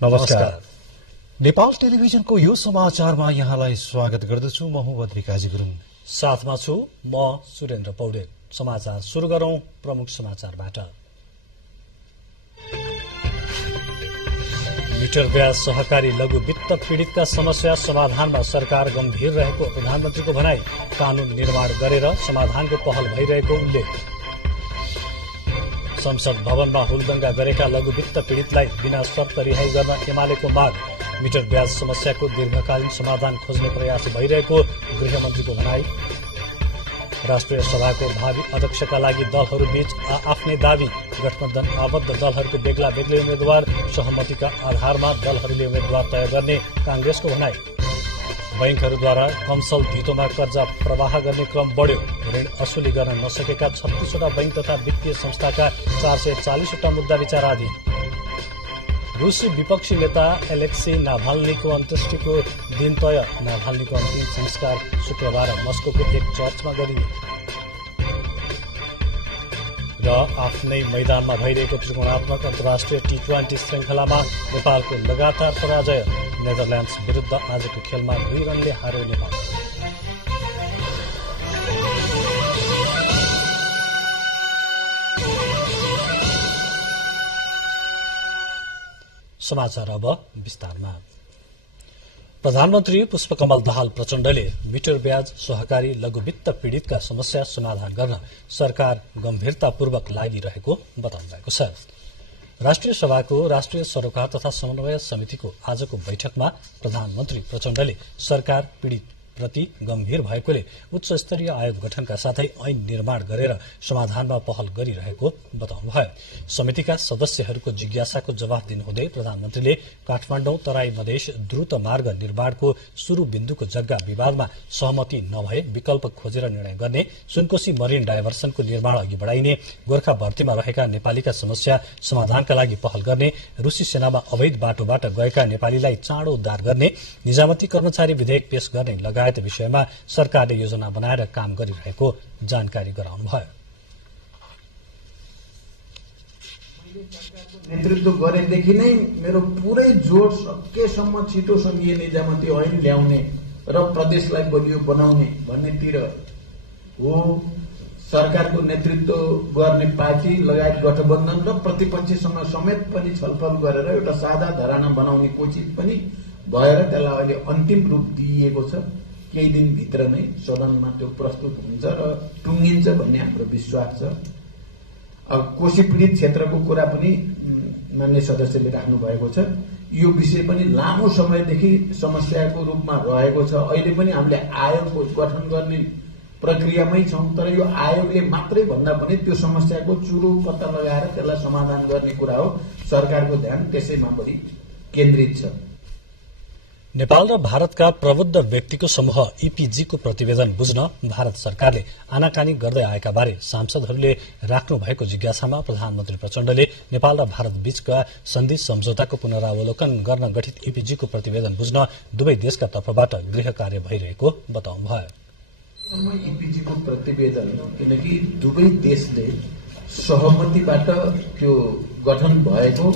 नमस्कार। नेपाल टेलिभिजनको यो समाचारमा यहाँलाई स्वागत गर्दछु। म हुँ बद्रिकाजी गुरुङ, साथमा छु म सुरेन्द्र पौडेल। समाचार सुरु गरौं प्रमुख समाचारबाट। मिटर ब्याज सहकारी लघु वित्त पीड़ितका समस्या समाधानमा सरकार गम्भीर रहेको प्रधानमन्त्रीको भनाई। कानून निर्माण गरेर समाधानको पहल भइरहेको उल्लेख। संसद भवनमा हुलदंगा गरेका लघु वित्त पीड़ितलाई बिना शर्त रिहाई गर्न एमालेको माग। मिटर ब्याज समस्याको दीर्घकालीन समाधान खोज्ने प्रयास भइरहेको गृहमन्त्रीको भनाई। राष्ट्रिय सभाको भावी अध्यक्षका लागि दलहरूबीच आफ्नै दावी। गठबन्धन आबद्ध दलहरूको बेग्ला बेग्लै उम्मेद्वार सहमतिका आधारमा दलहरूले उम्मेद्वार तय गर्ने कांग्रेसको भनाई। बैंकहरूद्वारा कमसल धितोमा कर्जा प्रवाह गर्ने क्रम बढ्यो। ऋण असुली गर्न नसकेका 36वटा बैंक तथा वित्तीय संस्थाका 440वटा मुद्दा विचाराधीन। रूसी विपक्षी नेता एलेक्सी नाभाल्नीको अन्त्येष्टिको दिन तय। नाभाल्नीको अन्तिम संस्कार शुक्रबार मस्कोको एक चर्चमा गरिने र आफ्नै मैदानमा भइरहेको त्रिकोणात्मक अन्तर्राष्ट्रिय T20 श्रृंखलामा नेपालको लगातार पराजय। नेदरल्याण्ड्स विरूद्ध आजको खेलमा 2 रनले हार्यो नेपाल। समाचार अब विस्तारमा। प्रधानमन्त्री पुष्पकमल दाहाल प्रचण्डले मिटर ब्याज सहकारी लघु वित्त पीड़ितका समस्या समाधान गर्न सरकार गम्भीरतापूर्वक लागिरहेको बताउनु भएको छ। राष्ट्रिय सभाको राष्ट्रिय सरोकार तथा समन्वय समितिको आजको बैठकमा प्रधानमन्त्री प्रचण्डले सरकार पीड़ित प्रति गम्भीर भएकोले उच्च स्तरीय आयोग गठनका साथै ऐन निर्माण गरेर समाधानमा पहल गरिरहेको बताउनुभयो। समितिका सदस्यहरूको जिज्ञासाको जवाफ दिनुहुँदै प्रधानमन्त्रीले काठमाडौँ तराई मधेस द्रुत मार्ग निर्माणको शुरू बिन्दुको जग्गा विवादमा सहमति नभए विकल्प खोजेर निर्णय गर्ने, सुनकोशी मरिन डाइभर्सनको निर्माण अघि बढ़ाइने, गोर्खा भर्तीमा रहेका नेपालीका समस्या समाधानका लागि पहल गर्ने, रूसी सेनामा अवैध बाटोबाट गएका नेपालीलाई चाँडो उद्धार गर्ने, निजामती कर्मचारी विधेयक पेश गर्ने लगायत विषयमा सरकारले योजना बनाएर काम गरिरहेको जानकारी गराउनुभयो। नेतृत्व गरेदेखि नै मेरो पुरै जोड सकेसम्म छिटो संघीय निजामती ऐन ल्याउने र प्रदेशलाई बलियो बनाउने भन्नेतिर हो। सरकारको नेतृत्व गर्ने पार्टी लगायत गठबन्धन र प्रतिपक्षसँग समेत पनि छलफल गरेर एउटा साझा धारणा बनाउने कोसिस पनि भएर त्यसलाई अहिले अन्तिम रूप दिइएको छ। केही दिनभित्र नै सदनमा त्यो प्रस्तुत हुन्छ र टुङ्गिन्छ भन्ने हाम्रो विश्वास छ। अब कोशी पीड़ित क्षेत्रको कुरा पनि मान्य सदस्यले राख्नु भएको छ। यो विषय पनि लामो समयदेखि समस्याको रूपमा रहेको छ। अहिले पनि हामीले आयोग गठन गर्ने प्रक्रियामै छौं, तर यो आयोगले मात्रै भन्दा पनि त्यो समस्याको चुरो पत्ता लगाएर त्यसलाई समाधान गर्ने कुरा हो। सरकारको ध्यान त्यसैमा बढी केन्द्रित छ। नेपाल र भारतका प्रबुद्ध व्यक्तिको समूह EPG को प्रतिवेदन बुझ्न भारत सरकारले आनाकानी गर्दै आएका बारे सांसदहरूले राख्नु भएको जिज्ञासामा प्रधानमन्त्री प्रचण्डले नेपाल र भारत बीचका सन्धि सम्झौताको पुनरावलोकन गर्न गठित EPG को प्रतिवेदन बुझ्न दुवै देशका तर्फबाट गृह कार्य भइरहेको बताउनुभयो। EPG को प्रतिवेदन किनकि दुवै देशले सहमतिबाट त्यो गठन भएको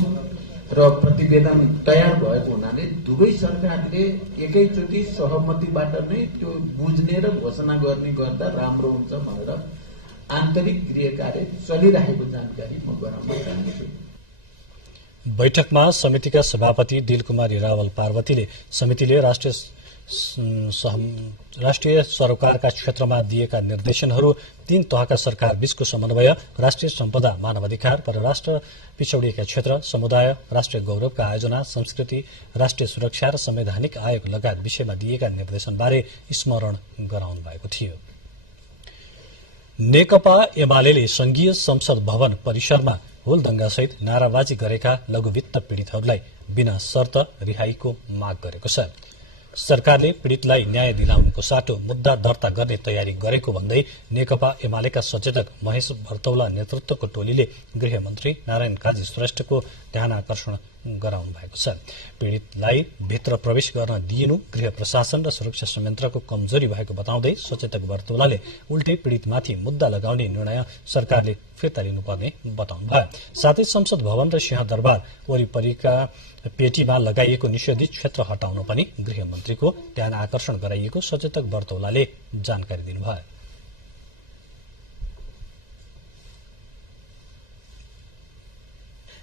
र प्रतिवेदन तयार भएको हुनाले दुवै सरकारले एकैचोटि सहमतिबाट नै त्यो बुझ्ने र घोषणा गर्ने गर्दा राम्रो हुन्छ भनेर आन्तरिक गृह कार्य चलिरहेको जानकारी म गराउन चाहन्छु। बैठकमा समितिका सभापति दिलकुमारी रावल पार्वतीले समितिले राष्ट्रिय सरोकारका क्षेत्रमा दिएका निर्देशनहरू, 3 तहका सरकार बीचको समन्वय, राष्ट्रिय सम्पदा, मानवाधिकार, परराष्ट्र पिछौडिएका क्षेत्र, समुदाय, राष्ट्रिय गौरवका आयोजना, संस्कृति, राष्ट्रिय सुरक्षा र संवैधानिक आयोग लगायत विषयमा दिएका निर्देशनबारे स्मरण गराउनु भएको थियो। नेकपा एमालेले संघीय संसद भवन परिसरमा हुलदंगासहित नाराबाजी गरेका लघु वित्त पीड़ितहरूलाई बिना शर्त रिहाईको माग गरेको छ। सरकारले पीड़ितलाई न्याय दिलाउनुको साटो मुद्दा दर्ता गर्ने तयारी गरेको भन्दै नेकपा एमालेका सचेतक महेश भर्तौला नेतृत्वको टोलीले गृहमन्त्री नारायण काजी श्रेष्ठको ध्यानाकर्षण गराउनु भएको छ। पीड़ितलाई भित्र प्रवेश गर्न दिइनु गृह प्रशासन र सुरक्षा संयन्त्रको कमजोरी भएको बताउँदै सचेतक बर्तौलाले उल्टै पीड़ितमाथि मुद्दा लगाउने निर्णय सरकारले फिर्ता लिनुपर्ने बताउनु भयो। साथै संसद भवन र सिंहदरबार वरिपरिका पेटीमा लगाइएको निषेधित क्षेत्र हटाउन पनि गृहमन्त्रीको ध्यान आकर्षण गराइएको सचेतक बर्तौलाले जानकारी दिनुभयो।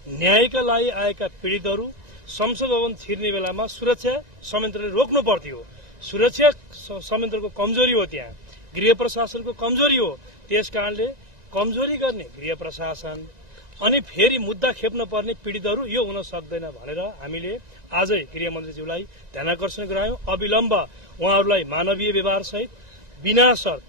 न्यायका लागि आएका पीड़ितहरू संसद भवन छिर्ने बेलामा सुरक्षा संयन्त्रले रोक्नु पर्थ्यो। सुरक्षा संयन्त्रको कमजोरी हो, त्यहाँ गृह प्रशासनको कमजोरी हो। त्यसकारणले कमजोरी गर्ने गृह प्रशासन अनि फेरि मुद्दा खेप्न पर्ने पीड़ितहरू यो हुन सक्दैन भनेर हामीले आजै गृहमन्त्रीज्यूलाई ध्यानाकर्षण गरायौं। अविलम्ब उहाँहरूलाई मानवीय व्यवहार सहित बिना शर्त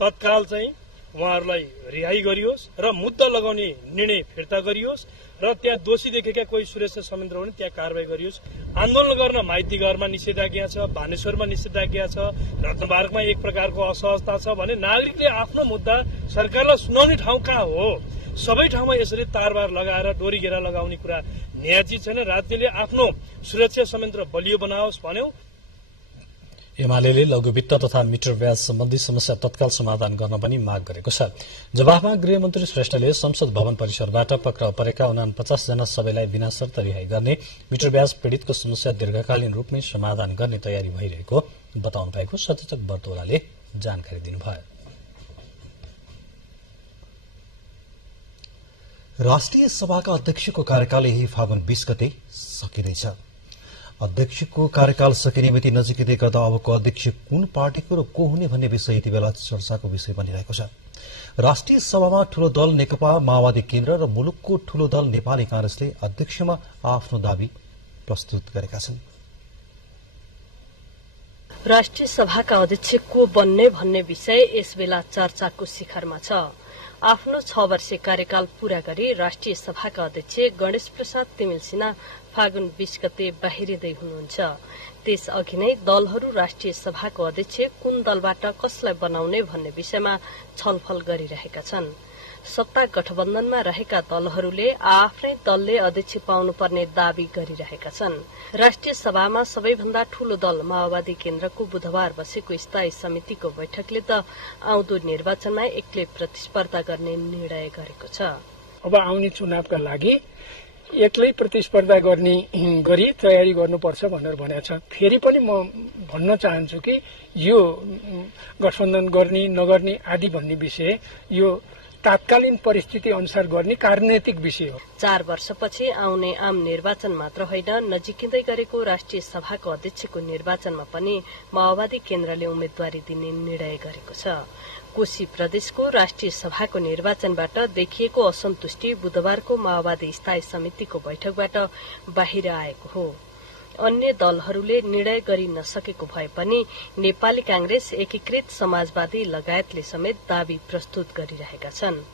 तत्काल चाहिँ उहाँहरूलाई रिहाई गरियोस् र मुद्दा लगाउने निर्णय फिर्ता गरियोस् र त्यहाँ दोषी देखेका कोही सुरक्षा संयन्त्र भने त्यहाँ कारवाही गरियोस्। आन्दोलन गर्न माइतीघरमा निषेधाज्ञा छ, भानेश्वरमा निषेधाज्ञा छ, रत्नमार्गमा एक प्रकारको असहजता छ भने नागरिकले आफ्नो मुद्दा सरकारलाई सुनाउने ठाउँ कहाँ हो? सबै ठाउँमा यसरी तारबार लगाएर डोरी घेरा लगाउने कुरा न्यायचित छैन। राज्यले आफ्नो सुरक्षा संयन्त्र बलियो बनाओस् भन्यौं। एमाले लघुवित्त तथा मिटर ब्याज सम्बन्धी समस्या तत्काल समाधान गर्न पनि माग गरेको छ। जवाफमा गृहमन्त्री श्रेष्ठले संसद भवन परिसरबाट पक्राउ परेका 49 जना सबैलाई बिना शर्त रिहाई गर्ने, मिटर ब्याज पीड़ितको समस्या दीर्घकालीन रूपमै समाधान गर्ने तयारी भइरहेको बताउनु भएको सचेतक बर्तौलाले जानकारी दिनुभयो। राष्ट्रिय सभाका अध्यक्षको कार्यकाल यही फागुन 20 गते सकिँदैछ। अध्यक्षको कार्यकाल सकिने मिति नजिकै गर्दा अबको अध्यक्ष कुन पार्टीको र को हुने भन्ने विषय यति बेला चर्चाको विषय बनिरहेको छ। राष्ट्रिय सभामा ठूलो दल नेकपा माओवादी केन्द्र र मुलुकको ठूलो दल नेपाली कांग्रेसले अध्यक्षमा आफ्नो दावी प्रस्तुत गरेका छन्। राष्ट्रिय सभाका अध्यक्ष को बन्ने भन्ने विषय यसबेला चर्चाको शिखरमा छ। आफ्नो 6 वर्षे कार्यकाल पूरा गरी राष्ट्रिय सभाका अध्यक्ष गणेश प्रसाद तिमिल सिन्हा फागुन 20 गते बाहिरिँदै हुनुहुन्छ। त्यसअघि नै दलहरू राष्ट्रिय सभाको अध्यक्ष कुन दलबाट कसलाई बनाउने भन्ने विषयमा छलफल गरिरहेका छन्। सत्ता गठबन्धनमा रहेका दलहरूले आफ्नै दलले अध्यक्ष पाउनुपर्ने दावी गरिरहेका छन्। राष्ट्रिय सभामा सबैभन्दा ठूलो दल माओवादी केन्द्रको बुधबार बसेको स्थायी समितिको बैठकले त आउँदो निर्वाचनमा एक्लै प्रतिस्पर्धा गर्ने निर्णय गरेको छ। अब आउने चुनावका लागि एक्लै प्रतिस्पर्धा गरी तयारी गर्नुपर्छ भनेर भनेको छ। फेरि पनि म भन्न चाहन्छु कि यो गठबन्धन गर्ने नगर्ने आदि भन्ने विषय यो तात्कालीन परिस्थिति अनुसार गर्ने राजनैतिक विषय हो। 4 वर्षपछि आउने आम निर्वाचन मात्र होइन, नजिकिँदै गरेको राष्ट्रिय सभाको अध्यक्षको निर्वाचनमा पनि माओवादी केन्द्रले उम्मेद्वारी दिने निर्णय गरेको छ। कोशी प्रदेशको राष्ट्रिय सभाको निर्वाचनबाट देखिएको असन्तुष्टि बुधबारको माओवादी स्थायी समितिको बैठकबाट बाहिर आएको हो। अन्य दलहरूले निर्णय गरि नसकेको भए पनि नेपाली कांग्रेस, एकीकृत समाजवादी लगायतले समेत दावी प्रस्तुत गरिरहेका छन्।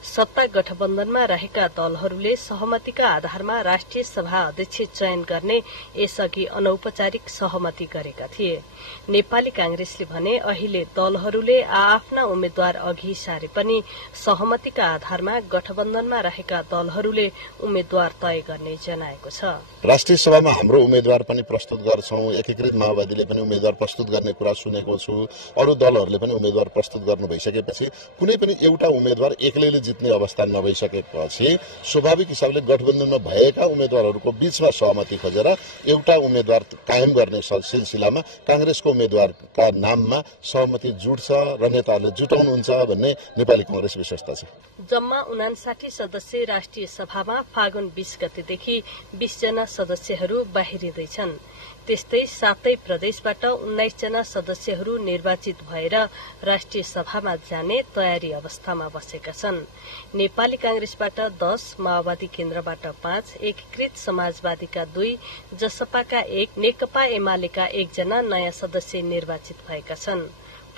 सत्ता गठबन्धनमा रहेका दलहरूले सहमतिका आधारमा राष्ट्रिय सभा अध्यक्ष चयन गर्ने यसअघि अनौपचारिक सहमति गरेका थिए। नेपाली कांग्रेसले भने अहिले दलहरूले आफ्ना उम्मेद्वार अघि सारे पनि सहमतिका आधारमा गठबन्धनमा रहेका दलहरूले उम्मेद्वार तय गर्ने जनाएको छ। राष्ट्रिय सभामा हाम्रो उम्मेद्वार पनि प्रस्तुत गर्छौं। एकीकृत माओवादीले पनि उम्मेद्वार प्रस्तुत गर्ने कुरा सुनेको छु। अरू दलहरूले पनि उम्मेद्वार प्रस्तुत गर्नु भइसकेपछि कुनै पनि एउटा उम्मेद्वार एक्लैले जित्ने अवस्था नभइसकेपछि स्वाभाविक हिसाबले गठबन्धनमा भएका उम्मेद्वारहरूको बीचमा सहमति खोजेर एउटा उम्मेद्वार कायम गर्ने सिलसिलामा कांग्रेसको उम्मेद्वारका नाममा सहमति जुट्छ र नेताहरूले जुटाउनुहुन्छ भन्ने नेपाली कांग्रेस विशेषता छ। जम्मा 59 सदस्य राष्ट्रिय सभामा फागुन 20 गतेदेखि 20 जना सदस्यहरू बाहिरिँदैछन्। त्यस्तै 7 प्रदेशबाट 19 जना सदस्यहरू निर्वाचित भएर राष्ट्रिय सभामा जाने तयारी अवस्थामा बसेका छन्। नेपाली कांग्रेसबाट 10, माओवादी केन्द्रबाट 5, एकीकृत समाजवादीका 2, जसपाका 1, नेकपा एमालेका 1 जना नयाँ सदस्य निर्वाचित भएका छन्।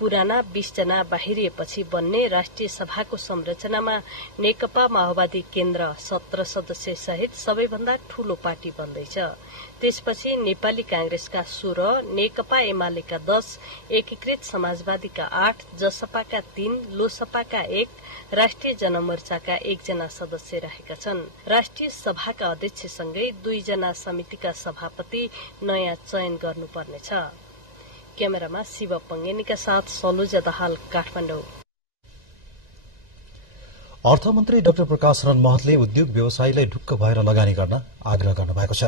पुराना 20 जना बाहिरिएपछि बन्ने राष्ट्रिय सभाको संरचनामा नेकपा माओवादी केन्द्र 17 सदस्य सहित सबैभन्दा ठूलो पार्टी बन्दैछ। त्यसपछि नेपाली कांग्रेसका 16, नेकपा एमालेका 10, एकीकृत समाजवादीका 8, जसपाका 3, लोसपाका 1, राष्ट्रिय जनमोर्चाका 1 जना सदस्य रहेका छन्। राष्ट्रिय सभाका अध्यक्षसँगै 2 जना समितिका सभापति नयाँ चयन गर्नुपर्नेछ। क्यामेरामा शिव पंगेनीका साथ सलोजा दाहाल, काठमाडौँ। अर्थमन्त्री डाक्टर प्रकाश रण महतले उद्योग व्यवसायीलाई ढुक्क भएर लगानी गर्न आग्रह गर्नुभएको छ।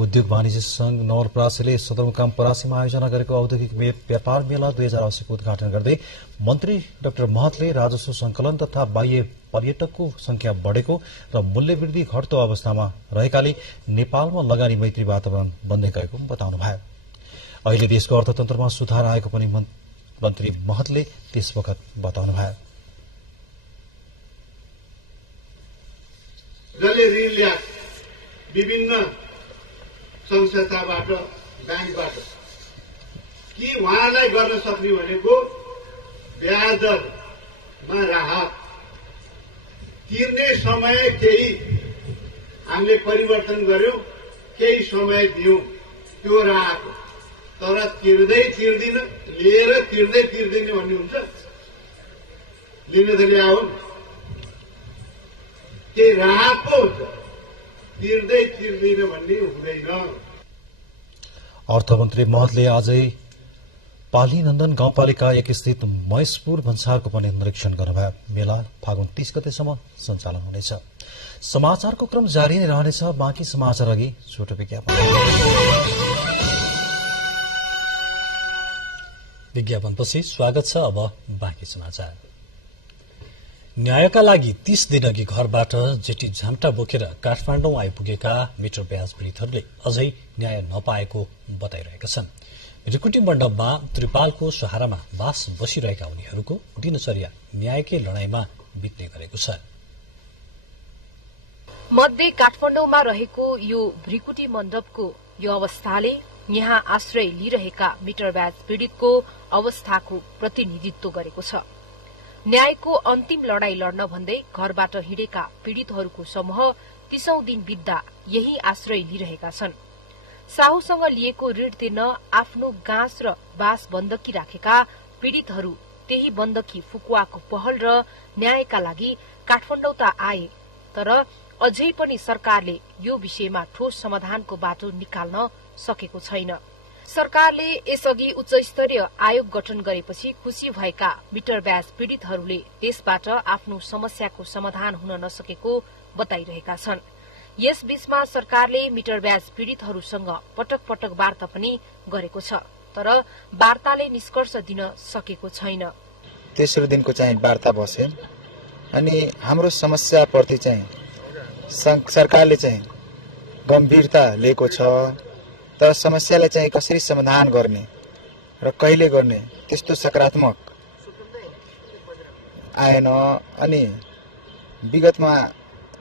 उद्योग वाणिज्य संघ नवलपरासीले सदरमुकाम परासीमा आयोजना गरेको औद्योगिक व्यापार मेला 2080 को उद्घाटन गर्दै मन्त्री डाक्टर महतले राजस्व संकलन तथा बाह्य पर्यटकको संख्या बढ़ेको र मूल्यवृद्धि घट्दो अवस्थामा रहेकाले नेपालमा लगानी मैत्री वातावरण बन्दै गएको बताउनुभयो। अहिले देशको अर्थतन्त्रमा सुधार आएको पनि मन्त्री महतले त्यस वखत बताउनुभयो। जसले ऋण ल्या विभिन्न संस्थाबाट ब्याङ्कबाट कि उहाँलाई गर्न सक्ने भनेको ब्याज दरमा राहत, तिर्ने समय केही हामीले परिवर्तन गर्यौं, केही समय दियौं, त्यो राहत। तर तिर्दै तिर्दिन, लिएर तिर्दै तिर्दिन भन्ने हुन्छ। लिन त ल्याउन्, केही राहत पो हुन्छ, तिर्दै तिर्दिन भन्ने हुँदैन। अर्थमन्त्री महतले आजै पालीनन्दन गाउँपालिका 1 स्थित महेशपुर भन्सारको पनि निरीक्षण गर्नुभयो। मेला फागुन 30 गतेसम्म सञ्चालन हुनेछ। समाचारको क्रम जारी नै रहनेछ। बाँकी समाचार अघि छोटो विज्ञापनपछि स्वागत छ। अब बाँकी समाचार। न्यायका लागि 30 दिन अघि घरबाट जेटी झाम्टा बोकेर काठमाडौँ आइपुगेका मिटर ब्याज पीड़ितहरूले अझै न्याय नपाएको बताइरहेका छन्। रिकुटी मण्डपमा त्रिपालको सहारामा बास बसिरहेका उनीहरूको दिनचर्या न्यायकै लडाईँमा बित्ने गरेको छ। मध्य काठमाडौँमा रहेको यो भ्रिकुटी मण्डपको यो अवस्थाले यहाँ आश्रय लिइरहेका मिटर ब्याज पीड़ितको अवस्थाको प्रतिनिधित्व गरेको छ। न्यायको अन्तिम लड़ाई लड्न भन्दै घरबाट हिँडेका पीड़ितहरूको समूह 30औं दिन बित्दा यही आश्रय लिइरहेका छन्। साहुसँग लिएको ऋण तिर्न आफ्नो गाँस र बास बन्दकी राखेका पीड़ितहरू त्यही बन्दकी फुकुवाको पहल र न्यायका लागि काठमाडौँ त आए, तर अझै पनि सरकारले यो विषयमा ठोस समाधानको बाटो निकाल्न सकेको छैन। सरकारले यसअघि उच्च स्तरीय आयोग गठन गरेपछि खुशी भएका मिटर ब्याज पीड़ितहरूले त्यसबाट आफ्नो समस्याको समाधान हुन नसकेको बताइरहेका छन्। यसबीचमा सरकारले मिटर ब्याज पीड़ितहरूसँग पटक पटक वार्ता पनि गरेको छ, तर वार्ताले निष्कर्ष दिन सकेको छैन। तेस्रो दिनको चाहिँ वार्ता बस्यो अनि हाम्रो समस्याप्रति चाहिँ सरकारले चाहिँ गम्भीरता लिएको छ, तर समस्यालाई चाहिँ कसरी समाधान गर्ने र कहिले गर्ने त्यस्तो सकारात्मक आएन। अनि विगतमा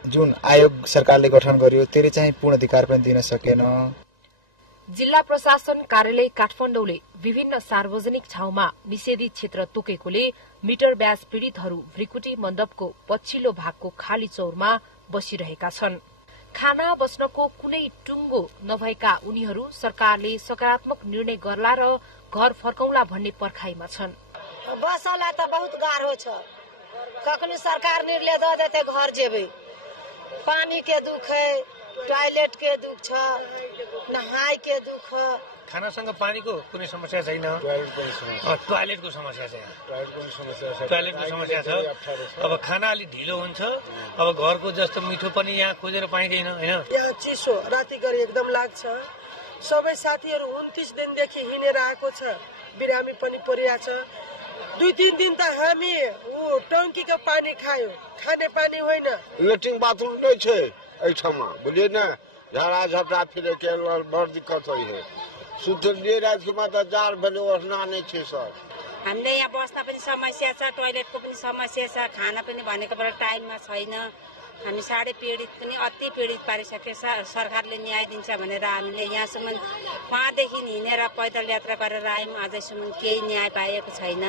जुन आयोग सरकारले गठन गर्यो त्यसले चाहिँ पूर्ण अधिकार पनि दिन सकेन। जिल्ला प्रशासन कार्यालय काठमाडौँले विभिन्न सार्वजनिक ठाउँमा निषेधित क्षेत्र तोकेकोले मिटर ब्याज पीड़ितहरू भ्रिकुटी मण्डपको पछिल्लो भागको खाली चौरमा बसिरहेका छन्। खाना बस्नको कुनै टुङ्गो नभएका उनीहरू सरकारले सकारात्मक निर्णय गर्ला र घर फर्कौला भन्ने पर्खाइमा छन्। बसला त बहुत गाह्रो छ, कखनो सरकार निर्णय द देते घर जेबै। पानी के दुख है, टॉयलेट के दुख छ, नहाय के दुख। खानासँग पानीको कुनै समस्या छैन, टॉयलेटको समस्या छ। टॉयलेटको समस्या छ। अब खाना अलि ढिलो हुन्छ, अब घरको जस्तो मिठो पनि यहाँ खोजेर पाइँदैन हैन। यहाँ चिसो राति गरी एकदम लाग्छ। सबै साथीहरू 29 दिनदेखि हिँडेर आएको छ, बिरामी पनि परिया छ। 2-3 दिन त हामी टंकीको पानी खायो, खाने पानी होइन। लेट्रिन बाथरूम नै छ एहि ठाउँमा, बुझिए न। झाडा झपटा फिरे के बड़ दिक्कत होइ है। सुत्ने रातमा त जार भने ओर्ना नै छ सर। हामीले यहाँ बस्न पनि समस्या छ, टोयलेटको पनि समस्या छ, खाना पनि भनेको बेला टाइममा छैन। हामी साढे पीडित पनि अति पीडित पारिसके सरकारले न्याय दिन्छ भनेर हामीले यहाँसम्म 5 देखि हिँडेर पैदल यात्रा गरेर आयौं अझैसम्म केही न्याय पाएको छैन।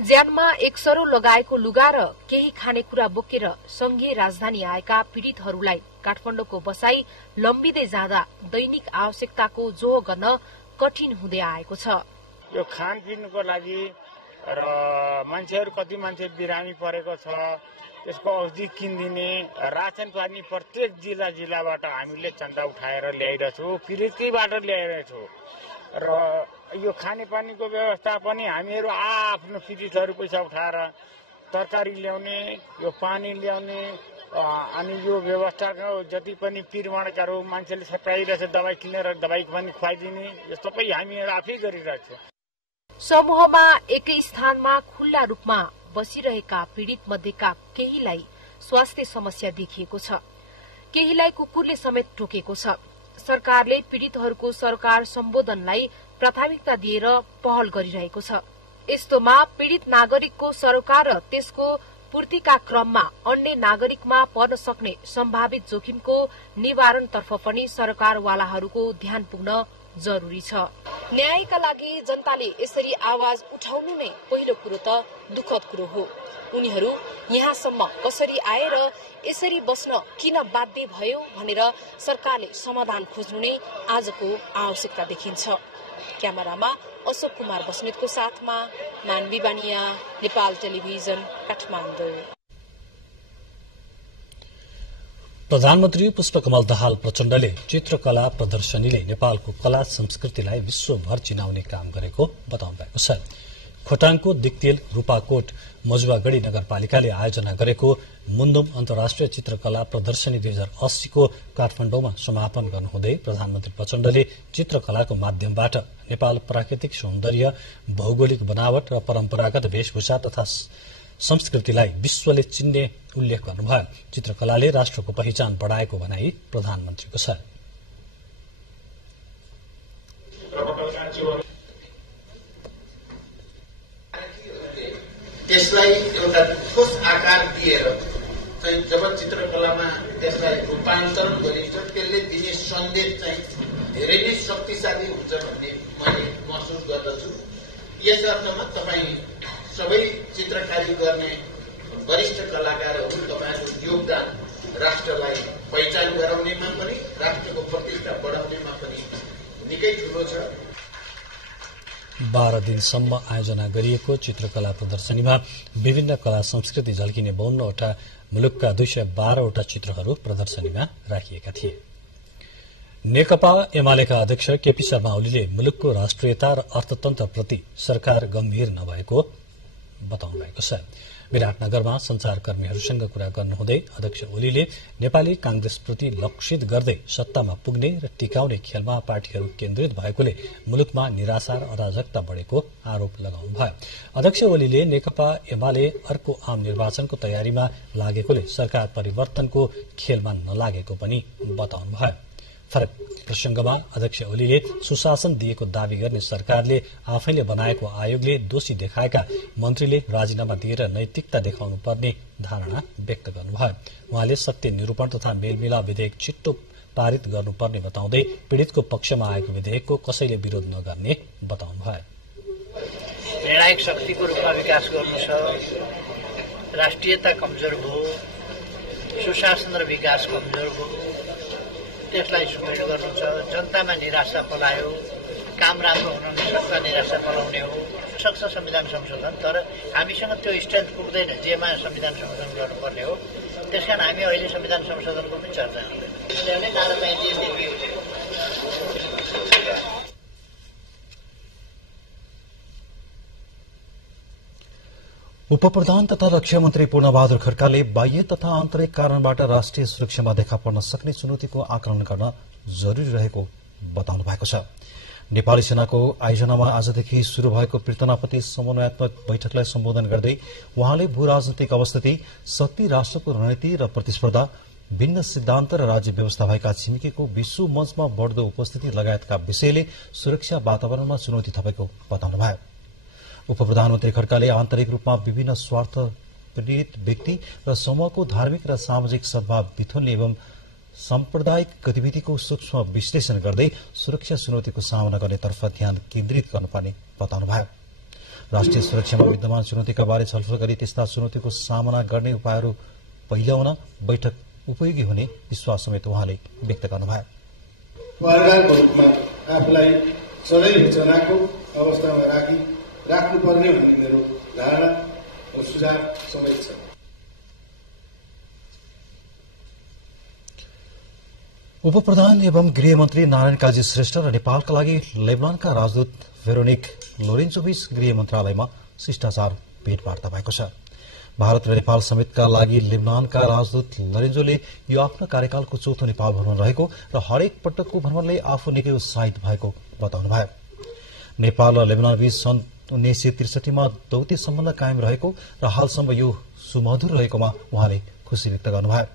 ज्यानमा एकसरो लगाएको लुगा र केही खानेकुरा बोकेर संघीय राजधानी आएका पीड़ितहरूलाई काठमाडौँको बसाई लम्बिँदै जाँदा दैनिक आवश्यकताको जोहो गर्न कठिन हुँदै आएको छ। यो खानपिनको लागि र मान्छेहरू कति मान्छे बिरामी परेको छ त्यसको औषधि किनिदिने रासन पानी प्रत्येक जिल्लाबाट हामीले चन्दा उठाएर ल्याइरहेछौँ, पीडितैबाट ल्याइरहेछौँ र यो खानेपानीको व्यवस्था पनि हामीहरू आफ्नो पीडितहरू पैसा उठाएर तरकारी ल्याउने, यो पानी ल्याउने अनि यो व्यवस्थाको जति पनि पिरमाणकाहरू मान्छेले सताइरहेछ दबाई किनेर दबाई पनि खुवाइदिने यो सबै हामीहरू आफै गरिरहेछौँ। समूहमा एकै स्थानमा खुल्ला रूपमा बसिरहेका पीड़ित मध्येका केहीलाई स्वास्थ्य समस्या देखिएको छ, केहीलाई कुकुरले समेत टोकेको छ। सरकारले पीड़ितहरूको सरकार सम्बोधनलाई प्राथमिकता दिएर पहल गरिरहेको छ। यस्तोमा पीड़ित नागरिकको सरकार र त्यसको पूर्तिका क्रममा अन्य नागरिकमा पर्न सक्ने सम्भावित जोखिमको निवारणतर्फ पनि सरकारवालाहरूको ध्यान पुग्न जरूरी छ। न्यायका लागि जनताले यसरी आवाज उठाउनु नै पहिलो कुरो त दुःखद कुरो हो। उनीहरू यहाँसम्म कसरी आए र यसरी बस्न किन बाध्य भयो भनेर सरकारले समाधान खोज्नु नै आजको आवश्यकता देखिन्छ। क्यामेरामा अशोक कुमार बस्नेतको साथमा मानवी बानिया, नेपाल टेलिभिजन, काठमाडौँ। प्रधानमन्त्री पुष्पकमल दाहाल प्रचण्डले चित्रकला प्रदर्शनीले नेपालको कला संस्कृतिलाई विश्वभर चिनाउने काम गरेको बताउनु भएको छ। खोटाङको दिक्तेल, रूपाकोट, मजुवागढ़ी नगरपालिकाले आयोजना गरेको मुन्दुम अन्तर्राष्ट्रिय चित्रकला प्रदर्शनी 2080 को काठमाडौँमा समापन गर्नुहुँदै प्रधानमन्त्री प्रचण्डले चित्रकलाको माध्यमबाट नेपाल प्राकृतिक सौन्दर्य, भौगोलिक बनावट र परम्परागत वेशभूषा तथा संस्कृतिलाई विश्वले चिन्ने उल्लेख गर्नुभयो। चित्रकलाले राष्ट्रको पहिचान बढ़ाएको भनाई प्रधानमन्त्रीको छ। त्यसलाई एउटा ठोस आकार दिएर चाहिँ जब चित्रकलामा त्यसलाई रूपान्तरण गरिन्छ त्यसले दिने सन्देश चाहिँ धेरै नै शक्तिशाली हुन्छ भन्ने मैले महसुस गर्दछु। यस अर्थमा तपाईँ सबै चित्रकारी गर्ने वरिष्ठ कलाकारहरू तपाईँहरूको योगदान राष्ट्रलाई पहिचान गराउनेमा पनि राष्ट्रको प्रतिष्ठा बढाउनेमा पनि निकै ठूलो छ। 12 दिनसम्म आयोजना गरिएको चित्रकला प्रदर्शनीमा विभिन्न कला संस्कृति झल्किने 52वटा मुलुकका 212वटा चित्रहरू प्रदर्शनीमा राखिएका थिए। नेकपा एमालेका अध्यक्ष केपी शर्मा ओलीले मुलुकको राष्ट्रियता र अर्थतन्त्रप्रति सरकार गम्भीर नभएको बताउनु भएको छ। विराटनगरमा संचारकर्मीहरूसँग कुरा गर्नुहुँदै अध्यक्ष ओलीले नेपाली कांग्रेसप्रति लक्षित गर्दै सत्तामा पुग्ने र टिकाउने खेलमा पार्टीहरू केन्द्रित भएकोले मुलुकमा निराशा र अराजकता बढ़ेको आरोप लगाउनुभयो। अध्यक्ष ओलीले नेकपा एमाले अर्को आम निर्वाचनको तयारीमा लागेकोले सरकार परिवर्तनको खेलमा नलागेको पनि बताउनुभयो। फरक प्रसंगमा अध्यक्ष ओलीले सुशासन दिएको दावी गर्ने सरकारले आफैले बनाएको आयोगले दोषी देखाएका मन्त्रीले राजीनामा दिएर नैतिकता देखाउनु पर्ने धारणा व्यक्त गर्नुभयो। उहाँले सत्य निरूपण तथा मेलमिलाप विधेयक छिट्टो पारित गर्नुपर्ने बताउँदै पीड़ितको पक्षमा आएको विधेयकको कसैले विरोध नगर्ने बताउनुभयो। निर्णायक शक्तिको रूपमा विकास गर्नु छ, राष्ट्रियता कमजोर भयो, सुशासन र विकास कमजोर भयो, त्यसलाई सुमेल गर्नु छ। जनतामा निराशा फैलायो, काम राम्रो हुन नसक्दा निराशा फैलाउने हो। सक्छ संविधान संशोधन, तर हामीसँग त्यो स्ट्रेन्थ पुग्दैन जेमा संविधान संशोधन गर्नुपर्ने हो। त्यसकारण हामी अहिले संविधान संशोधनको पनि चर्चा गर्दैछौँ। उपप्रधान तथा रक्षा मन्त्री पूर्णबहादुर खड्काले बाह्य तथा आन्तरिक कारणबाट राष्ट्रिय सुरक्षामा देखा पर्न सक्ने चुनौतीको आकलन गर्न जरूरी रहेको बताउनु भएको छ। नेपाली सेनाको आयोजनामा आजदेखि शुरू भएको पीर्तनापति समन्वयात्मक बैठकलाई सम्बोधन गर्दै उहाँले भू राजनैतिक अवस्थिति, शक्ति, राष्ट्रको रणनीति र प्रतिस्पर्धा, भिन्न सिद्धान्त र राज्य व्यवस्था भएका छिमेकीको विश्व मञ्चमा बढ्दो उपस्थिति लगायतका विषयले सुरक्षा वातावरणमा चुनौती थपेको बताउनुभयो। उपप्रधानमन्त्री खड्काले आन्तरिक रूपमा विभिन्न स्वार्थ पीड़ित व्यक्ति र समूहको धार्मिक र सामाजिक सद्भाव बिथोल्ने एवं साम्प्रदायिक गतिविधिको सूक्ष्म विश्लेषण गर्दै सुरक्षा चुनौतीको सामना गर्नेतर्फ ध्यान केन्द्रित गर्नुपर्ने बताउनुभयो। राष्ट्रिय सुरक्षामा विद्यमान चुनौतीका बारे छलफल गरी त्यस्ता चुनौतीको सामना गर्ने उपायहरू पहिल्याउन बैठक उपयोगी हुने विश्वास समेत उहाँले व्यक्त गर्नुभयो। पत्रकारको रूपमा आफूलाई सधैँ विचनाको अवस्थामा राख्नुपर्ने भन्ने मेरो धारणा र सुझाव समेत छ। उपप्रधान एवं गृहमन्त्री नारायण काजी श्रेष्ठ र नेपालका लागि लेबनानका राजदूत भेरोनिक लोरेन्जोबीच गृह मन्त्रालयमा शिष्टाचार भेटवार्ता भएको छ। भारत र नेपाल समेतका लागि लेबनानका राजदूत लोरेन्जोले यो आफ्नो कार्यकालको चौथो नेपाल भ्रमण रहेको र हरेक पटकको भ्रमणले आफू निकै उत्साहित भएको बताउनुभयो। नेपाल र लेबनान बीच सन् 1963 मा दौत्य सम्बन्ध कायम रहेको र हालसम्म यो सुमधुर रहेकोमा उहाँले खुशी व्यक्त गर्नुभयो।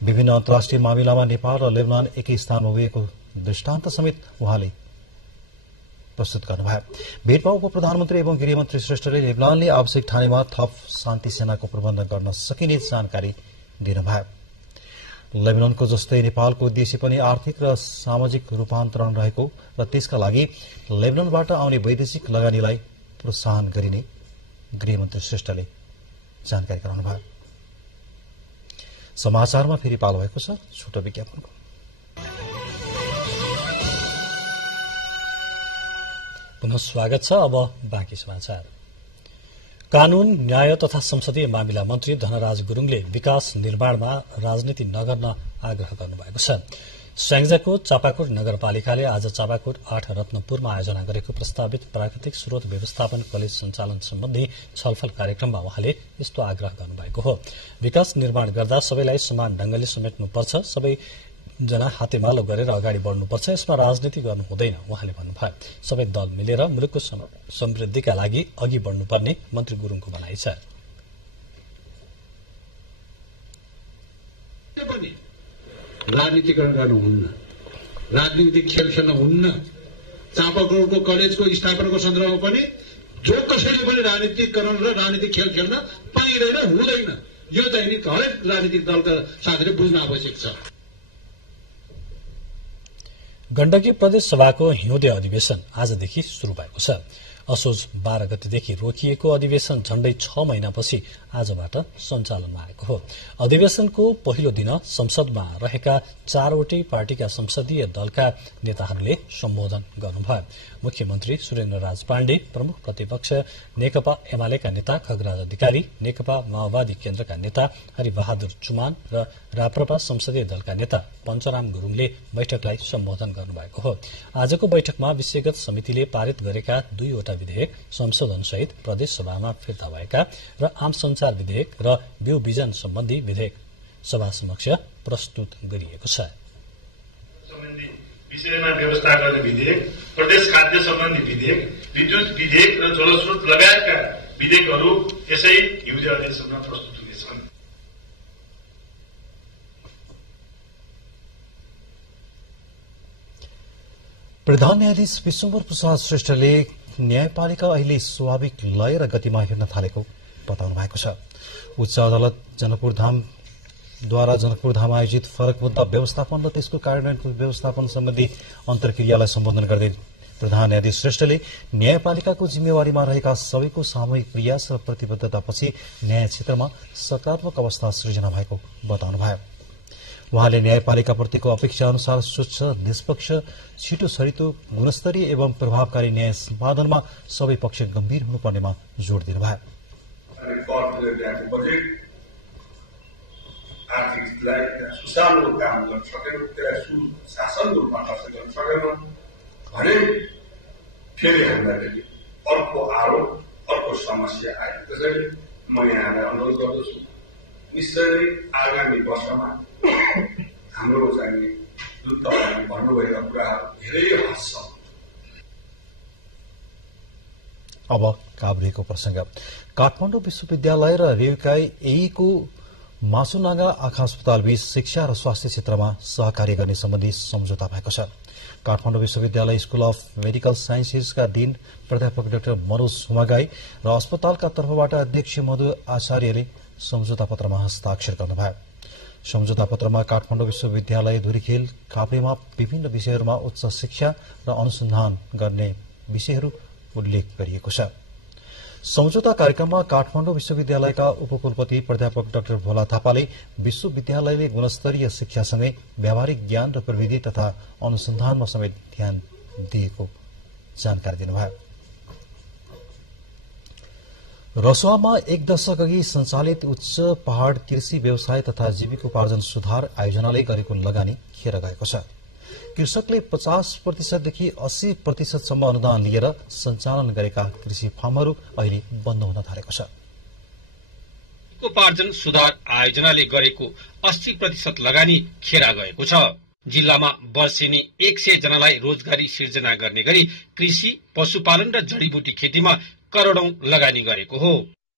विभिन्न अन्तर्राष्ट्रिय मामिलामा नेपाल र लेबनान एकै स्थानमा उभिएको दृष्टान्त समेत उहाँले प्रस्तुत गर्नुभयो। भेटमा उप प्रधानमन्त्री एवं गृहमन्त्री श्रेष्ठले लेबनानले आवश्यक ठानेमा थप शान्ति सेनाको प्रबन्ध गर्न सकिने जानकारी दिनुभयो। लेबनानको जस्तै नेपालको उद्देश्य पनि आर्थिक र सामाजिक रूपान्तरण रहेको र त्यसका लागि लेबनानबाट आउने वैदेशिक लगानीलाई प्रोत्साहन गरिने गृहमन्त्री श्रेष्ठले जानकारी गराउनुभयो। समाचारमा फेरि पालो भएको छ छोटो विज्ञापनको। पुनः स्वागत छ। अब बाँकी समाचार। कानून, न्याय तथा संसदीय मामिला मन्त्री धनराज गुरुङले विकास निर्माणमा राजनीति नगर्न आग्रह गर्नुभएको छ। स्याङ्जाको चापाकोट नगरपालिकाले आज चापाकोट 8 रत्नपुरमा आयोजना गरेको प्रस्तावित प्राकृतिक स्रोत व्यवस्थापन कलेज सञ्चालन सम्बन्धी छलफल कार्यक्रममा उहाँले यस्तो आग्रह गर्नुभएको हो। विकास निर्माण गर्दा सबैलाई समान ढंगले समेट्नुपर्छ, सबैजना हातेमालो गरेर अगाडि बढ्नुपर्छ, यसमा राजनीति गर्नु हुँदैन उहाँले भन्नुभयो। सबै दल मिलेर मुलुकको समृद्धिका लागि अघि बढ्नुपर्ने मन्त्री गुरुङको भनाइ छ। राजनीतिकरण गर्नुहुन्न, राजनीतिक खेल खेल्न हुन्न। चापाकोटको कलेजको स्थापनाको सन्दर्भमा पनि जो कसैले पनि राजनीतिकरण र राजनीतिक खेल खेल्न पाइँदैन, हुँदैन। यो चाहिँ हरेक राजनीतिक दलका साथीले बुझ्न आवश्यक छ। गण्डकी प्रदेश सभाको हिउँदे अधिवेशन आजदेखि शुरू भएको छ। असोज 12 गतेदेखि रोकिएको अधिवेशन झण्डै 6 महिनापछि आजबाट सञ्चालनमा आएको हो। अधिवेशनको पहिलो दिन संसदमा रहेका 4वटै पार्टीका संसदीय दलका नेताहरूले सम्बोधन गर्नुभयो। मुख्यमन्त्री सुरेन्द्र राज पाण्डे, प्रमुख प्रतिपक्ष नेकपा एमालेका नेता खगराज अधिकारी, नेकपा माओवादी केन्द्रका नेता हरिबहादुर चुमान र राप्रपा संसदीय दलका नेता पञ्चराम गुरुङले बैठकलाई सम्बोधन गर्नुभएको हो। आजको बैठकमा विषयगत समितिले पारित गरेका 2वटा विधेयक संशोधनसहित प्रदेश सभामा फिर्ता भएका र आम संचार विधेयक र बिउ बिजन सम्बन्धी विधेयक सभा समक्ष प्रस्तुत गरिएको छ। विषयमा व्यवस्था गर्ने विधेयक, प्रदेश खाद्य सम्बन्धी विधेयक, विद्युत विधेयक र जलस्रोत लगायतका विधेयकहरू यसै हिउँदे अधिवेशनमा प्रस्तुत हुनेछन्। प्रधान न्यायाधीश विश्वम्भर प्रसाद श्रेष्ठले न्यायपालिका अहिले स्वाभाविक लय र गतिमा हिँड्न थालेको बताउनु भएको छ। उच्च अदालत जनकपुरद्वारा जनकपुरधाम आयोजित फरक मुद्दा व्यवस्थापन र त्यसको कार्यान्वयनको व्यवस्थापन सम्बन्धी अन्तर्क्रियालाई सम्बोधन गर्दै प्रधान न्यायाधीश श्रेष्ठले न्यायपालिकाको जिम्मेवारीमा रहेका सबैको सामूहिक प्रयास र प्रतिबद्धतापछि न्याय क्षेत्रमा सकारात्मक अवस्था सृजना भएको बताउनुभयो। उहाँले न्यायपालिकाप्रतिको अपेक्षा अनुसार स्वच्छ, निष्पक्ष, छिटो छरितो, गुणस्तरीय एवं प्रभावकारी न्याय सम्पादनमा सबै पक्ष गम्भीर हुनुपर्नेमा जोड़ दिनुभयो। आर्थिकलाई सुचारू काम गर्न सकेनौँ, त्यसलाई सुशासन रूपमा खर्च गर्न सकेनौँ भने फेरि हामीलाई अर्को आरोप, अर्को समस्या आयो। त्यसैले म यहाँलाई अनुरोध गर्दछु, निश्चय नै आगामी वर्षमा हाम्रो चाहिँ जुन तपाईँले भन्नुभएका कुराहरू धेरै हस्छ। अब काभ्रेको प्रसंग। काठमाडौँ विश्वविद्यालय र रेलकाई एईको मासुनागा आँखा अस्पताल बीच शिक्षा र स्वास्थ्य क्षेत्रमा सहकार्य गर्ने सम्बन्धी सम्झौता भएको छ। काठमाडौँ विश्वविद्यालय स्कुल अफ मेडिकल साइन्सेसका डीन प्राध्यापक डाक्टर मनोज हुमागाई र अस्पतालका तर्फबाट अध्यक्ष मधु आचार्यले सम्झौता पत्रमा हस्ताक्षर गर्नुभयो। सम्झौता पत्रमा काठमाडौँ विश्वविद्यालय धुरीखेल काभ्रेमा विभिन्न विषयहरूमा उच्च शिक्षा र अनुसन्धान गर्ने विषयहरू उल्लेख गरिएको छ। सम्झौता कार्यक्रममा काठमाडौँ विश्वविद्यालयका उपकुलपति प्राध्यापक डाक्टर भोला थापाले विश्वविद्यालयले गुणस्तरीय शिक्षासँगै व्यावहारिक ज्ञान र प्रविधि तथा अनुसन्धानमा समेत ध्यान दिएको जानकारी दिनुभयो। रसुवामा एक दशक अघि सञ्चालित उच्च पहाड़ कृषि व्यवसाय तथा जीविकोपार्जन सुधार आयोजनाले गरेको लगानी खेर गएको छ। कृषकले 50% देखि 80% अनुदान लिएर सञ्चालन गरेका कृषि फार्महरू अहिले बन्द हुन थालेको छ। जीविकोपार्जन सुधार आयोजनाले गरेको 80% लगानी खेर गएको छ। जिल्लामा वर्षेनी 100 जनालाई रोजगारी सिर्जना गर्ने गरी कृषि, पशुपालन र जडीबुटी खेतीमा करोडौं लगानी गरेको हो।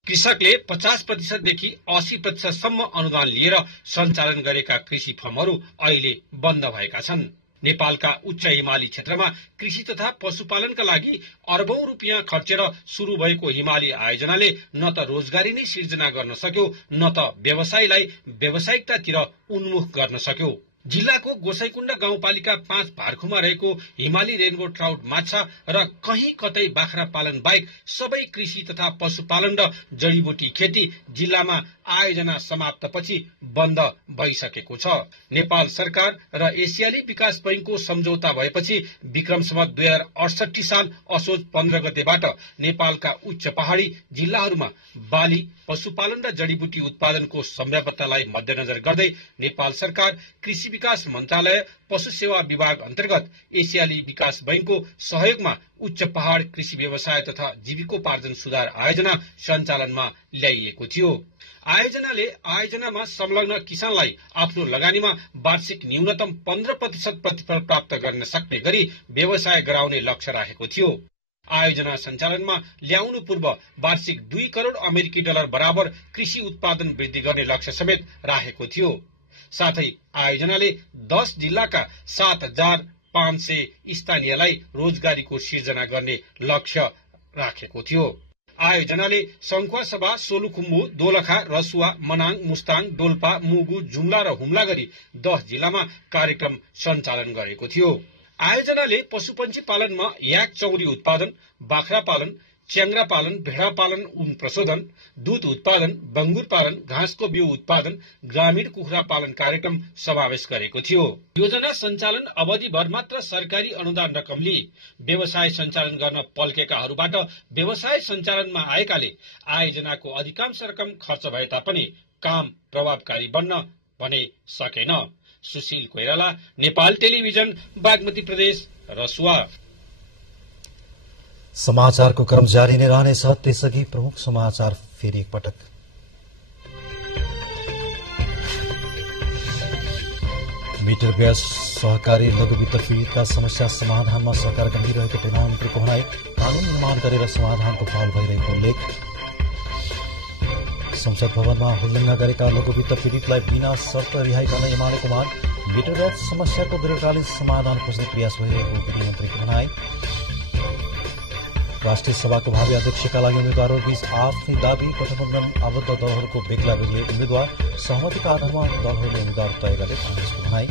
कृषकले 50% देखि 80% सम्म अनुदान लिएर सञ्चालन गरेका कृषि फर्महरू अहिले बन्द भएका छन्। नेपालका उच्च हिमाली क्षेत्रमा कृषि तथा पशुपालनका लागि अरबौं रुपियाँ खर्चेर शुरू भएको हिमाली आयोजनाले न त रोजगारी नै सिर्जना गर्न सक्यो, न त व्यवसायलाई व्यावसायिकतातिर उन्मुख गर्न सक्यो। जिल्लाको गोसाईकुण्ड गाउँपालिका 5 भार्खुमा रहेको हिमाली रेनबो ट्राउट माछा र कहीँ कतै बाख्रा पालन बाहेक सबै कृषि तथा पशुपालन र जडीबुटी खेती जिल्लामा आयोजना समाप्तपछि बन्द भइसकेको छ। नेपाल सरकार र एसियाली विकास बैंकको सम्झौता भएपछि विक्रम सम्वत 2068 साल असोज 15 गतेबाट नेपालका उच्च पहाड़ी जिल्लाहरूमा बाली, पशुपालन र जडीबुटी उत्पादनको सम्भाव्यतालाई मध्यनजर गर्दै नेपाल सरकार कृषि विकास मन्त्रालय पशु सेवा विभाग अन्तर्गत एसियाली विकास बैंकको सहयोगमा उच्च पहाड़ कृषि व्यवसाय तथा जीविकोपार्जन सुधार आयोजना सञ्चालनमा ल्याइएको थियो। आयोजनामा संलग्न किसानलाई आफ्नो लगानीमा वार्षिक न्यूनतम 15% प्रतिफल प्राप्त गर्न सक्ने गरी व्यवसाय गराउने लक्ष्य राखेको थियो। आयोजना सञ्चालनमा ल्याउनु पूर्व वार्षिक 2 करोड़ अमेरिकी डलर बराबर कृषि उत्पादन वृद्धि गर्ने लक्ष्य समेत राखेको थियो। साथै आयोजनाले 10 जिल्लाका 7500 स्थानीयलाई रोजगारीको सिर्जना गर्ने लक्ष्य राखेको थियो। आयोजनाले संखुवासभा, सोलुखुम्बु, दोलखा, रसुवा, मनाङ, मुस्ताङ, डोल्पा, मुगु, जुम्ला र हुम्ला गरी 10 जिल्लामा कार्यक्रम सञ्चालन गरेको थियो। आयोजनाले पशुपन्छी पालनमा याक चौरी उत्पादन, बाख्रा पालन, च्याङ्ग्रा पालन, भेडा पालन, ऊन प्रशोधन, दूध उत्पादन, बंगुर पालन, घाँसको बिउ उत्पादन, ग्रामीण कुखुरा पालन कार्यक्रम समावेश गरेको थियो। योजना सञ्चालन अवधिभर मात्र सरकारी अनुदान रकम लिए व्यवसाय सञ्चालन गर्न पल्केकाहरूबाट व्यवसाय सञ्चालनमा आएकाले आयोजनाको अधिकांश रकम खर्च भए तापनि काम प्रभावकारी बन्न भने सकेन। सुशील कोइराला, नेपाल टेलिभिजन, बागमती प्रदेश, रसुवा। समाचारको क्रम जारी नै रहनेछ। त्यसअघि प्रमुख समाचार फेरि एकपटक। मिटर ब्याज सहकारी लघु वित्त पीड़ितका समस्या समाधानमा सरकार गम्भीर रहेको प्रधानमन्त्रीको भनाई। कानून निर्माण गरेर समाधानको पहल भइरहेको उल्लेख। संसद भवनमा हुल्लङ्घा गरेका लघु वित्त पीड़ितलाई बिना शर्त रिहाई गर्न एमालेको माग। मिटर ब्याज समस्याको दीर्घकालीन समाधान खोज्ने प्रयास भइरहेको विधिमन्त्रीको भनाई। राष्ट्रिय सभाको भावी अध्यक्षका लागि उम्मेद्वारहरूबीच आफ्नै दाबी। गठबन्धन आबद्ध दलहरूको बेग्ला बेग्लै उम्मेद्वार, सहमतिका आधारमा दलहरूले उम्मेद्वार तय गर्ने कांग्रेसको भनाई।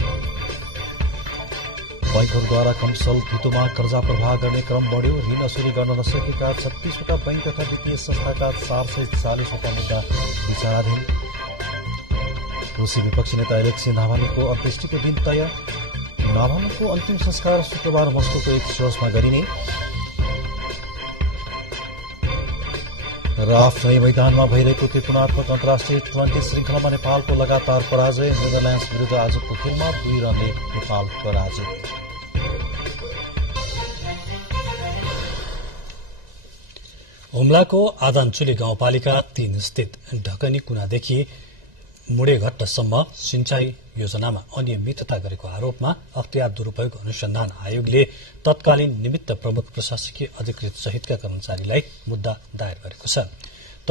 बैंकहरूद्वारा कमसल धितोमा कर्जा प्रवाह गर्ने क्रम बढ्यो। ऋण असुली गर्न नसकेका 36वटा बैंक तथा वित्तीय संस्थाका 440वटा मुद्दा विचाराधीन। रूसी विपक्षी नेता एलेक्सी नाभाल्नीको अन्त्येष्टिको दिन तय। नाभाल्नीको अन्तिम संस्कार शुक्रबार मस्कोको एक चर्चमा गरिने। र आफ्नै मैदानमा भइरहेको त्रिकोणात्मक अन्तर्राष्ट्रिय T20 श्रृंखलामा नेपालको लगातार पराजय। नेदरल्याण्ड्स विरुद्ध आजको खेलमा 2 रनले नेपाल पराजित। हुम्लाको आदानचुली गाउँपालिका 3 स्थित ढकनी कुनादेखि मुडेघट्टसम्म सिंचाई योजनामा अनियमितता गरेको आरोपमा अख्तियार दुरूपयोग अनुसन्धान आयोगले तत्कालीन निमित्त प्रमुख प्रशासकीय अधिकृत सहितका कर्मचारीलाई मुद्दा दायर गरेको छ।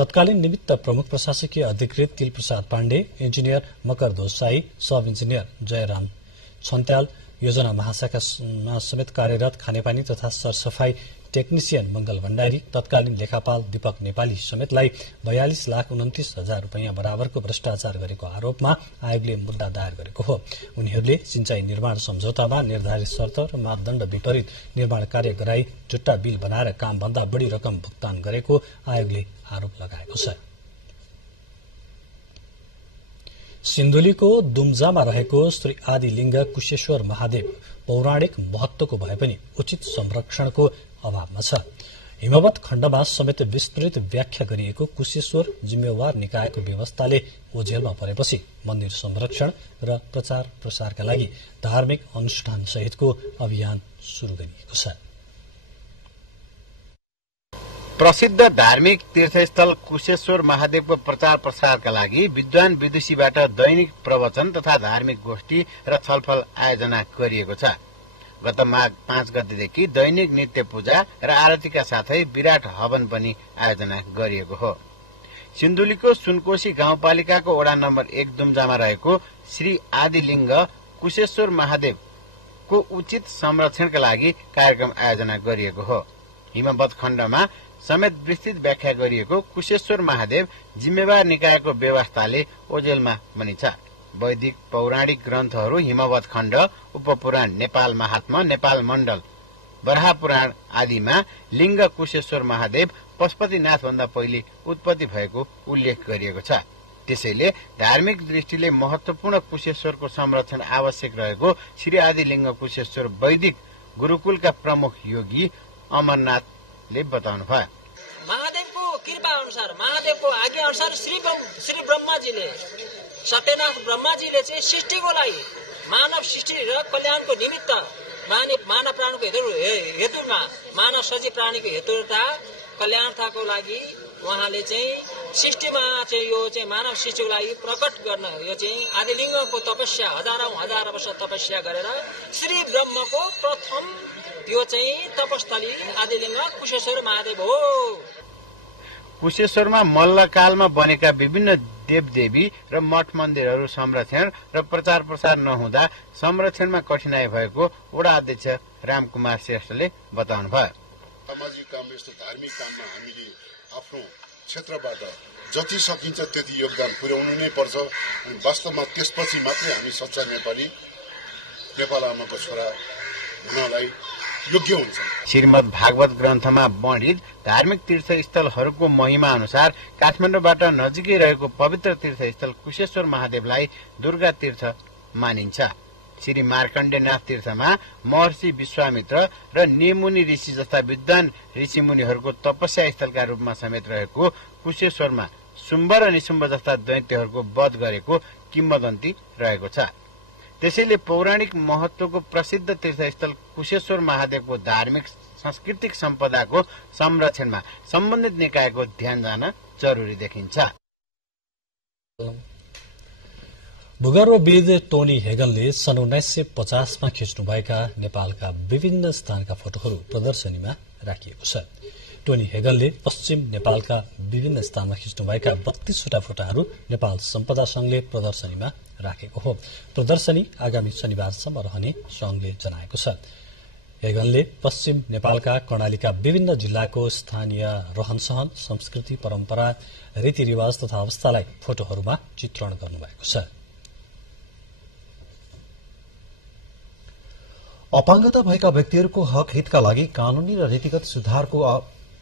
तत्कालीन निमित्त प्रमुख प्रशासकीय अधिकृत तिल प्रसाद पाण्डे, इन्जिनियर मकर दोसाई, सब इन्जिनियर जयराम छन्त्याल, योजना महाशाखामा समेत कार्यरत खानेपानी तथा सरसफाई टेक्निशियन मंगल भण्डारी, तत्कालीन लेखापाल दीपक नेपाली समेतलाई 42,29,000 रुपैयाँ बराबरको भ्रष्टाचार गरेको आरोपमा आयोगले मुद्दा दायर गरेको हो। उनीहरूले सिंचाई निर्माण सम्झौतामा निर्धारित शर्त र मापदण्ड विपरीत निर्माण कार्य गराई झुट्टा बिल बनाएर कामभन्दा बढ़ी रकम भुक्तान गरेको आयोगले आरोप लगाएको छ। सिन्धुलीको दुम्जामा रहेको श्री आदिलिङ्ग कुशेश्वर महादेव पौराणिक महत्वको भए पनि उचित संरक्षणको अभावमा छ। हिमवत खण्डमा समेत विस्तृत व्याख्या गरिएको कुशेश्वर जिम्मेवार निकायको व्यवस्थाले ओझेलमा परेपछि मन्दिर संरक्षण र प्रचार प्रसारका लागि धार्मिक अनुष्ठान सहितको अभियान शुरू गरिएको छ। प्रसिद्ध धार्मिक तीर्थस्थल कुशेश्वर महादेवको प्रचार प्रसारका लागि विद्वान विदुषीबाट दैनिक प्रवचन तथा धार्मिक गोष्ठी र छलफल आयोजना गरिएको छ। गत माघ 5 गतेदेखि दैनिक नित्य पूजा र आरतीका साथै विराट हवन पनि आयोजना गरिएको हो। सिन्धुलीको सुनकोशी गाउँपालिकाको वडा नम्बर 1 दुम्जामा रहेको श्री आदिलिङ्ग कुशेश्वर महादेवको उचित संरक्षणका लागि कार्यक्रम आयोजना गरिएको हो। हिमवत खण्डमा समेत विस्तृत व्याख्या गरिएको कुशेश्वर महादेव जिम्मेवार निकायको व्यवस्थाले ओझेलमा पनि छ। वैदिक पौराणिक ग्रन्थहरू हिमवत खण्ड, उपपुराण, नेपाल महात्मा, नेपाल मण्डल, बराह पुराण आदिमा लिङ्ग कुशेश्वर महादेव पशुपतिनाथ भन्दा पहिले उत्पत्ति भएको उल्लेख गरिएको छ। त्यसैले धार्मिक दृष्टिले महत्वपूर्ण कुशेश्वरको संरक्षण आवश्यक रहेको श्री आदिलिङ्ग कुशेश्वर वैदिक गुरुकुलका प्रमुख योगी अमरनाथले बताउनु भयो। महादेवको कृपा अनुसार, महादेवको आज्ञा अनुसार श्री ब्रह्माजीले, सत्यनाथ ब्रह्माजीले चाहिँ सृष्टिको लागि, मानव सृष्टि र कल्याणको निमित्त मानव प्राणीको हेतुमा, मानव सजीव प्राणीको हेतुता कल्याणताको लागि उहाँले चाहिँ सृष्टिमा चाहिँ यो चाहिँ मानव सृष्टिको लागि प्रकट गर्न यो चाहिँ आदिलिङ्गको तपस्या हजार वर्ष तपस्या गरेर श्री ब्रह्मको प्रथम यो चाहिँ तपस्थली आदिलिङ्ग कुशेश्वर महादेव हो। कुशेश्वरमा मल्लकालमा बनेका विभिन्न देवदेवी र मठ मन्दिरहरू संरक्षण र प्रचार प्रसार नहुँदा संरक्षणमा कठिनाई भएको वडा अध्यक्ष रामकुमार श्रेष्ठले बताउनु भयो। सामाजिक काम, यस्तो धार्मिक काममा हामीले आफ्नो क्षेत्रबाट जति सकिन्छ त्यति योगदान पुर्याउनु नै पर्छ। अनि वास्तवमा त्यसपछि मात्रै हामी सच्चा नेपाल आमाको छोरा हुनलाई योग्य हुन्छ। श्रीमद् भागवत ग्रन्थमा वर्णित धार्मिक तीर्थस्थलहरूको महिमा अनुसार काठमाडौँबाट नजिकै रहेको पवित्र तीर्थस्थल कुशेश्वर महादेवलाई दुर्गा तीर्थ मानिन्छ। श्री मार्कण्डेयनाथ तीर्थमा महर्षि विश्वामित्र र नेमुनि ऋषि जस्ता विद्वान ऋषिमुनिहरूको तपस्या स्थलका रूपमा समेत रहेको कुशेश्वरमा शुम्भ र निशुम्भ जस्ता दैत्यहरूको वध गरेको किम्वदन्ती रहेको छ। त्यसैले पौराणिक महत्वको प्रसिद्ध तीर्थस्थल कुशेश्वर महादेवको धार्मिक सांस्कृतिक सम्पदाको संरक्षणमा सम्बन्धित निकायको ध्यान जान जरुरी देखिन्छ। भूगर्भविद टोनी हेगनले सन् 1950मा खिच्नुभएका नेपालका विभिन्न स्थानका फोटोहरू प्रदर्शनीमा राखिएको छ। टोनी हेगनले पश्चिम नेपालका विभिन्न स्थानमा खिच्नुभएका 32वटा फोटाहरू नेपाल सम्पदा संघले प्रदर्शनीमा राखेको हो। प्रदर्शनी आगामी शनिबारसम्म रहने संघले जनाएको छ। हेगनले पश्चिम नेपालका कर्णालीका विभिन्न जिल्लाको स्थानीय रहनसहन, संस्कृति, परम्परा, रीतिरिवाज तथा अवस्थालाई फोटोहरूमा चित्रण गर्नुभएको छ। अपाङ्गता भएका व्यक्तिहरूको हक हितका लागि कानूनी र नीतिगत सुधारको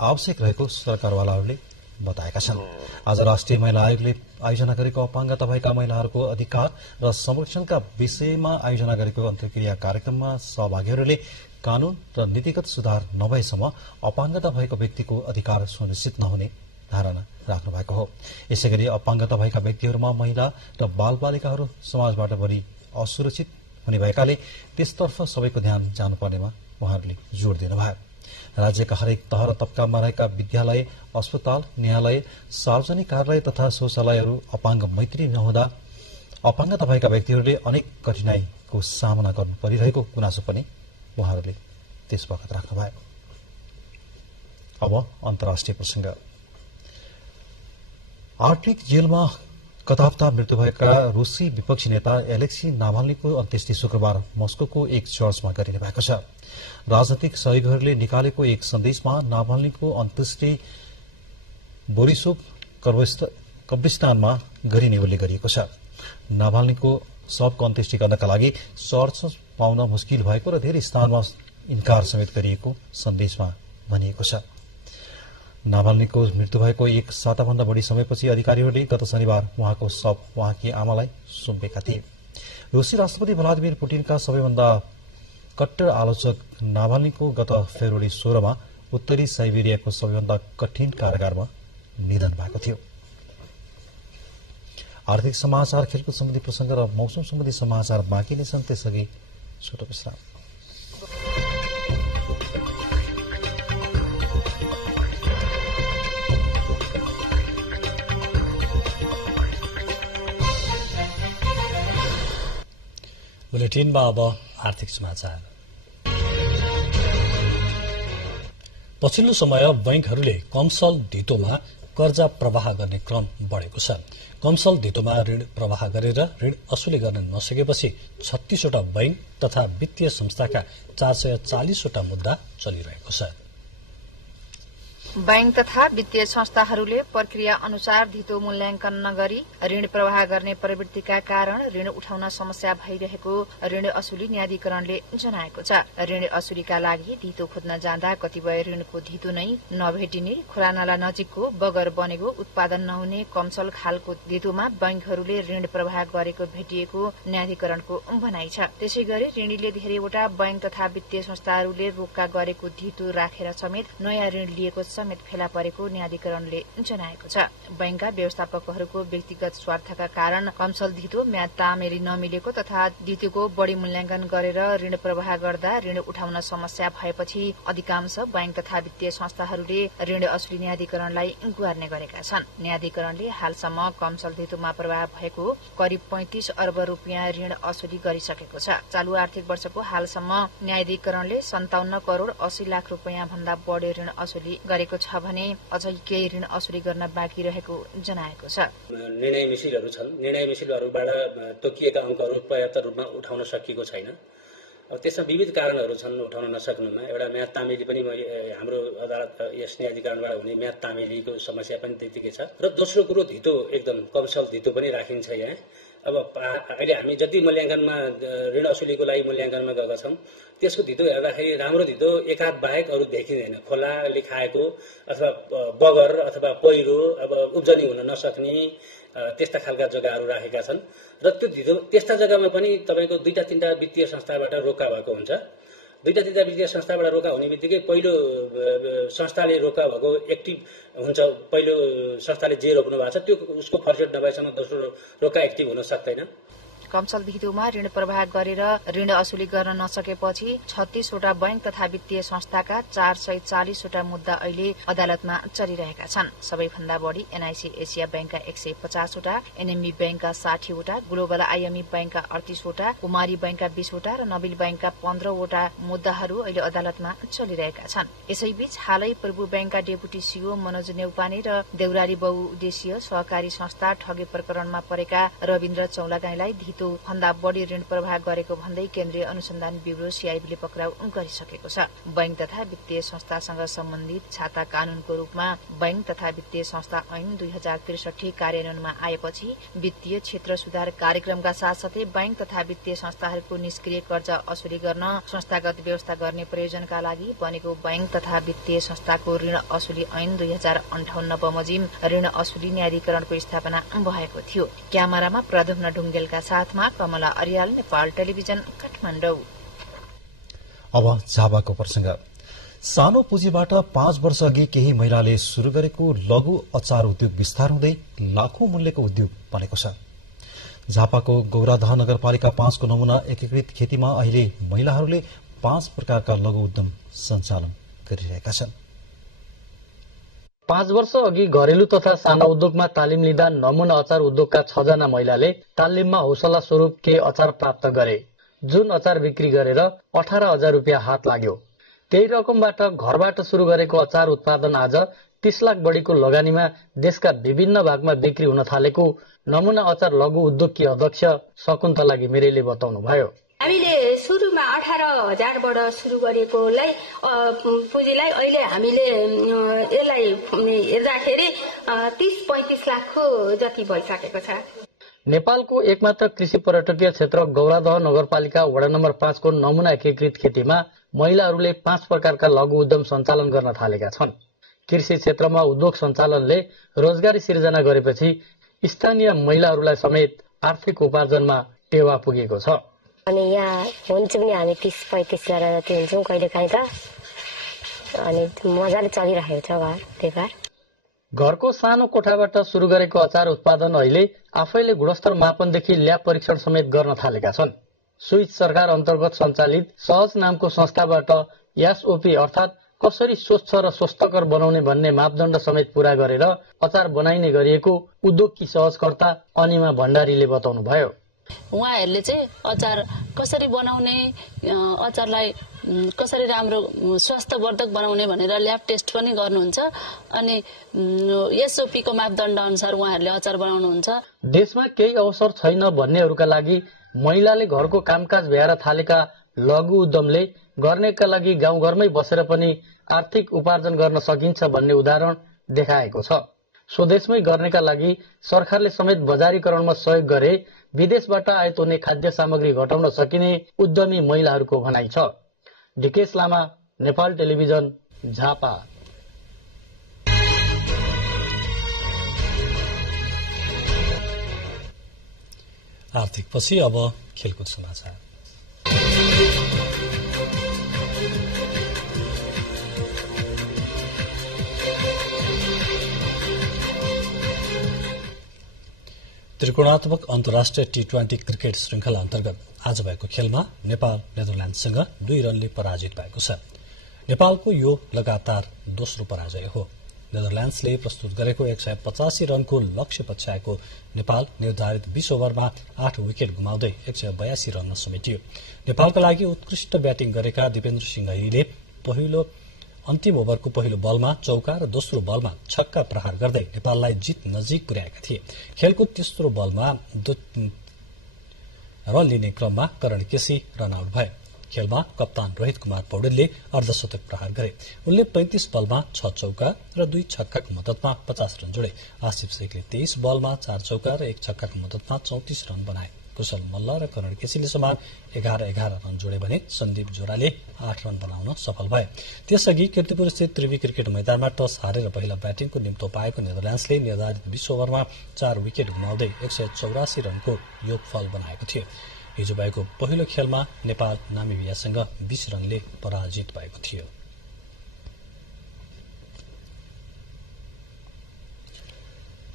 आवश्यक रहेको सरकारवालाहरूले बताएका छन्। आज राष्ट्रिय महिला आयोगले आयोजना गरेको अपाङ्गता भएका महिलाहरूको अधिकार र संरक्षणका विषयमा आयोजना गरेको अन्तर्क्रिया कार्यक्रममा सहभागीहरूले कानून र नीतिगत सुधार नभएसम्म अपाङ्गता भएको व्यक्तिको अधिकार सुनिश्चित नहुने धारणा राख्नु भएको हो। यसैगरी अपाङ्गता भएका व्यक्तिहरूमा महिला र बालबालिकाहरू समाजबाट बढी असुरक्षित हुने भएकाले त्यसतर्फ सबैको ध्यान जानुपर्नेमा उहाँहरूले जोड़ दिनुभयो। राज्यका हरेक तह र तबकामा रहेका विद्यालय, अस्पताल, न्यायालय, सार्वजनिक कार्यालय तथा शौचालयहरू अपाङ्ग मैत्री नहुँदा अपाङ्गता भएका व्यक्तिहरूले अनेक कठिनाईको सामना गर्नु परिरहेको गुनासो पनि उहाँहरूले त्यसवखत राख्नुभयो। अब अन्तर्राष्ट्रिय प्रसंग। आर्कटिक जेलमा गत हप्ता मृत्यु भएका रूसी विपक्षी नेता एलेक्सी नाभाल्नीको अन्त्येष्टि शुक्रबार मस्कोको एक चर्चमा गरिने भएको छ। राजनैतिक सहयोगीहरूले निकालेको एक सन्देशमा नाभाल्नीको अन्त्येष्टि बोरिसोभ कब्रिस्तानमा गरिने उल्लेख गरिएको छ। नाभाल्नीको शवको अन्त्येष्टि गर्नका लागि चर्च पाउन मुस्किल भएको र धेरै स्थानमा इन्कार समेत गरिएको सन्देशमा भनिएको छ। नाभाल्नीको मृत्यु भएको एक साताभन्दा बढ़ी समयपछि अधिकारीहरूले गत शनिबार उहाँको शव उहाँकी आमालाई सुम्पेका थिए। रूसी राष्ट्रपति भ्लादिमिर पुटिनका सबैभन्दा कट्टर आलोचक नाभाल्नीको गत फेब्रुअरी 16 मा उत्तरी साइबेरियाको सबैभन्दा कठिन कारागारमा निधन भएको थियो। आर्थिक समाचार, खेलकुद सम्बन्धी प्रसंग र मौसम सम्बन्धी समाचार बाँकी नै छन्। त्यसअघि छोटो विश्राम। बुलेटिनमा अब आर्थिक समाचार। पछिल्लो समय बैंकहरूले कमसल धितोमा कर्जा प्रवाह गर्ने क्रम बढ़ेको छ। कमसल धितोमा ऋण प्रवाह गरेर ऋण असुली गर्न नसकेपछि 36 वटा बैंक तथा वित्तीय संस्थाका 440 वटा मुद्दा चलिरहेको छ। बैंक तथा वित्तीय संस्थाहरूले प्रक्रिया अनुसार धितो मूल्याङ्कन नगरी ऋण प्रवाह गर्ने प्रवृत्तिका कारण ऋण उठाउन समस्या भइरहेको ऋण असुली न्यायाधिकरणले जनाएको छ। ऋण असुलीका लागि धितो खोज्न जाँदा कतिपय ऋणको धितो नै नभेटिने, खोलानाला नजिकको बगर बनेको, उत्पादन नहुने कमसल खालको धितोमा बैंकहरूले ऋण प्रवाह गरेको भेटिएको न्यायाधिकरणको भनाइ छ। त्यसैगरी ऋणीले धेरैवटा बैंक तथा वित्तीय संस्थाहरूले रोक्का गरेको धितो राखेर समेत नयाँ ऋण लिएको समेत फेला परेको न्यायाधिकरणले जनाएको छ। बैंकका व्यवस्थापकहरूको व्यक्तिगत स्वार्थका कारण कमसल धितो म्याद तामेरी नमिलेको तथा धितोको बढ़ी मूल्याङ्कन गरेर ऋण प्रवाह गर्दा ऋण उठाउन समस्या भएपछि अधिकांश बैंक तथा वित्तीय संस्थाहरूले ऋण असुली न्यायाधिकरणलाई गुहार्ने गरेका छन्। न्यायाधिकरणले हालसम्म कमसल धितोमा प्रवाह भएको करिब 35 अर्ब रुपियाँ ऋण असुली गरिसकेको छ। चालू आर्थिक वर्षको हालसम्म न्यायाधिकरणले 57 करोड़ 80 लाख रुपियाँ भन्दा बढ़ी ऋण असुली गरेको छ भने अझै केही ऋण असुली गर्न बाँकी रहेको जनाएको छ। निर्णय मिसिलहरू छन्। निर्णय मिसिलहरूबाट तोकिएका अंकहरू पर्याप्त रूपमा उठाउन सकिएको छैन। त्यसमा विविध कारणहरू छन् उठाउन नसक्नुमा। एउटा म्याद तामेली पनि हाम्रो अदालत यस न्यायाधिकरणबाट हुने म्याद तामेलीको समस्या पनि त्यतिकै छ र दोस्रो कुरो धितो एकदम कमसल धितो पनि राखिन्छ यहाँ। अब अहिले हामी जति मूल्याङ्कनमा ऋण असुलीको लागि मूल्याङ्कनमा गएका छौं त्यसको धितो हेर्दाखेरि राम्रो धितो एकाध बाहेक अरू देखिँदैन। खोलाले खाएको अथवा बगर अथवा पहिरो अब उब्जनी हुन नसक्ने त्यस्ता खालका जग्गाहरू राखेका छन् र त्यो धितो त्यस्ता जग्गामा पनि तपाईको 2-3 वित्तीय संस्थाबाट रोका भएको हुन्छ। 2-3 वित्तीय संस्थाबाट रोका हुने बित्तिकै पहिलो संस्थाले रोका भएको एक्टिभ हुन्छ। पहिलो संस्थाले जे रोक्नु भएको छ त्यो उसको फर्जेट नभएसम्म दोस्रो रोका एक्टिभ हुन सक्दैन। कमसल धितोमा ऋण प्रवाह गरेर ऋण असुली गर्न नसकेपछि 36 वटा बैंक तथा वित्तीय संस्थाका 440 वटा मुद्दा अहिले अदालतमा चलिरहेका छन्। सबैभन्दा बढ़ी एनआईसी एसिया बैंकका 150 वटा, एनएमबी बैंकका 60 वटा, ग्लोबल आईएमई बैंकका 38 वटा, कुमारी बैंकका 20 वटा र नबिल बैंकका 15 वटा मुद्दाहरू अहिले अदालतमा चलिरहेका छन्। यसैबीच हालै पूर्व बैंकका डेपुटी सीओ मनोज नेउपाने र देउराली बहुउद्देशीय सहकारी संस्था ठगे प्रकरणमा परेका रविन्द्र चौलागाईलाई भन्दा बढ़ी ऋण प्रवाह गरेको भन्दै केन्द्रीय अनुसन्धान ब्यूरो सीआईबीले पक्राउ गरिसकेको छ। बैंक तथा वित्तीय संस्थासँग सम्बन्धित छाता कानूनको रूपमा बैंक तथा वित्तीय संस्था ऐन 2063 कार्यान्वयनमा आएपछि वित्तीय क्षेत्र सुधार कार्यक्रमका साथसाथै बैंक तथा वित्तीय संस्थाहरूको निष्क्रिय कर्जा असुली गर्न संस्थागत व्यवस्था गर्ने प्रयोजनका लागि बनेको बैंक तथा वित्तीय संस्थाको ऋण असुली ऐन 2058 बमोजिम ऋण असुली न्यायाधिकरणको स्थापना भएको थियो। क्यामेरामा प्रद्युम्न ढुङ्गेलका साथ कमला अर्याल, नेपाल टेलिभिजन, काठमाडौँ। अब झापाको प्रसंग। सानो पुँजीबाट 5 वर्ष अघि केही महिलाले शुरू गरेको लघु अचार उद्योग विस्तार हुँदै लाखौं मूल्यको उद्योग बनेको छ। झापाको गौरादह नगरपालिका 5 को नमूना एकीकृत खेतीमा अहिले महिलाहरूले 5 प्रकारका लघु उद्यम सञ्चालन गरिरहेका छन्। 5 वर्ष अघि घरेलु तथा साना उद्योगमा तालिम लिँदा नमूना अचार उद्योगका 6 जना महिलाले तालिममा हौसला स्वरूप केही अचार प्राप्त गरे, जुन अचार बिक्री गरेर 18,000 रुपियाँ हात लाग्यो। त्यही रकमबाट घरबाट शुरू गरेको अचार उत्पादन आज 30 लाख बढीको लगानीमा देशका विभिन्न भागमा बिक्री हुन थालेको नमुना अचार लघु उद्योगकी अध्यक्ष शकुन्तला घिमिरेले बताउनुभयो। हामीले सुरुमा 18,000बाट सुरु गरेकोलाई पुँजीलाई अहिले हामीले यसलाई हेर्दाखेरि 30-35 लाखको जति भइसकेको छ। नेपालको एकमात्र कृषि पर्यटकीय क्षेत्र गौरादह नगरपालिका वडा नम्बर 5 को नमुना एकीकृत खेतीमा महिलाहरूले 5 प्रकारका लघु उद्यम सञ्चालन गर्न थालेका छन्। कृषि क्षेत्रमा उद्योग सञ्चालनले रोजगारी सिर्जना गरेपछि स्थानीय महिलाहरूलाई समेत आर्थिक उपार्जनमा टेवा पुगेको छ। अनि यहाँ हुन्छ पनि हामी 30-35 जना जति हुन्छौँ कहिलेकाहीँ त, अनि मजाले चलिरहेको छ घर व्यापार। घरको सानो कोठाबाट सुरु गरेको अचार उत्पादन अहिले आफैले गुणस्तर मापनदेखि ल्याब परीक्षण समेत गर्न थालेका छन्। स्विस सरकार अन्तर्गत सञ्चालित सहज नामको संस्थाबाट एसओपी अर्थात् कसरी स्वच्छ र स्वस्थकर बनाउने भन्ने मापदण्ड समेत पूरा गरेर अचार बनाइने गरिएको उद्योगकी सहजकर्ता अनिमा भण्डारीले बताउनुभयो। उहाँहरूले चाहिँ अचार कसरी बनाउने, अचारलाई कसरी राम्रो स्वास्थ्यवर्धक बनाउने भनेर ल्याब टेस्ट पनि गर्नुहुन्छ अनि एसओपी को मापदण्ड अनुसार उहाँहरूले अचार बनाउनुहुन्छ। देशमा केही अवसर छैन भन्नेहरूका लागि महिलाले घरको कामकाज भ्याएर थालेका लघु उद्यमले गर्नेका लागि गाउँघरमै बसेर पनि आर्थिक उपार्जन गर्न सकिन्छ भन्ने उदाहरण देखाएको छ। स्वदेशमै गर्नेका लागि सरकारले समेत बजारीकरणमा सहयोग गरे विदेशबाट आयात हुने खाद्य सामग्री घटाउन सकिने उद्यमी महिलाहरूको भनाइ छ। डिकेश लामा, नेपाल टेलिभिजन, झापा। आर्थिक पछि अब खेलकुद समाचार। त्रिकोणात्मक अन्तर्राष्ट्रिय T20 क्रिकेट श्रृंखला अन्तर्गत आज भएको खेलमा नेपाल नेदरल्याण्डसँग 2 रनले पराजित भएको छ। नेपालको यो लगातार दोस्रो पराजय हो। नेदरल्याण्ड्सले प्रस्तुत गरेको 185 रनको लक्ष्य पछ्याएको नेपाल निर्धारित 20 ओभरमा 8 विकेट गुमाउँदै 182 रनमा समेटियो। नेपालका लागि उत्कृष्ट ब्याटिङ गरेका दिपेन्द्र सिंह ऐरीले अन्तिम ओभरको पहिलो बलमा चौका र दोस्रो बलमा छक्का प्रहार गर्दै नेपाललाई जित नजिक पुर्याएका थिए। खेलको तेस्रो बलमा रन लिने क्रममा करण केसी रन आउट भए। खेलमा कप्तान रोहित कुमार पौडेलले अर्धशतक प्रहार गरे। उनले 35 बलमा 6 चौका र 2 छक्काको मद्दतमा 50 रन जोडे। आसिफ शेखले 23 बलमा 4 चौका र 1 छक्काको मद्दतमा 34 रन बनाए। कुशल मल्ल र करण केसीले समान 11-11 रन जोडे भने सन्दीप जोराले 8 रन बनाउन सफल भए। त्यसअघि कीर्तिपुर स्थित त्रिवी क्रिकेट मैदानमा टस हारेर पहिला ब्याटिङको निम्तो पाएको नेदरल्याण्ड्सले निर्धारित 20 ओभरमा 4 विकेट गुमाउँदै 184 रनको योगफल बनाएको थियो। हिजो भएको पहिलो खेलमा नेपाल नामिबियासँग 20 रनले पराजित भएको थियो।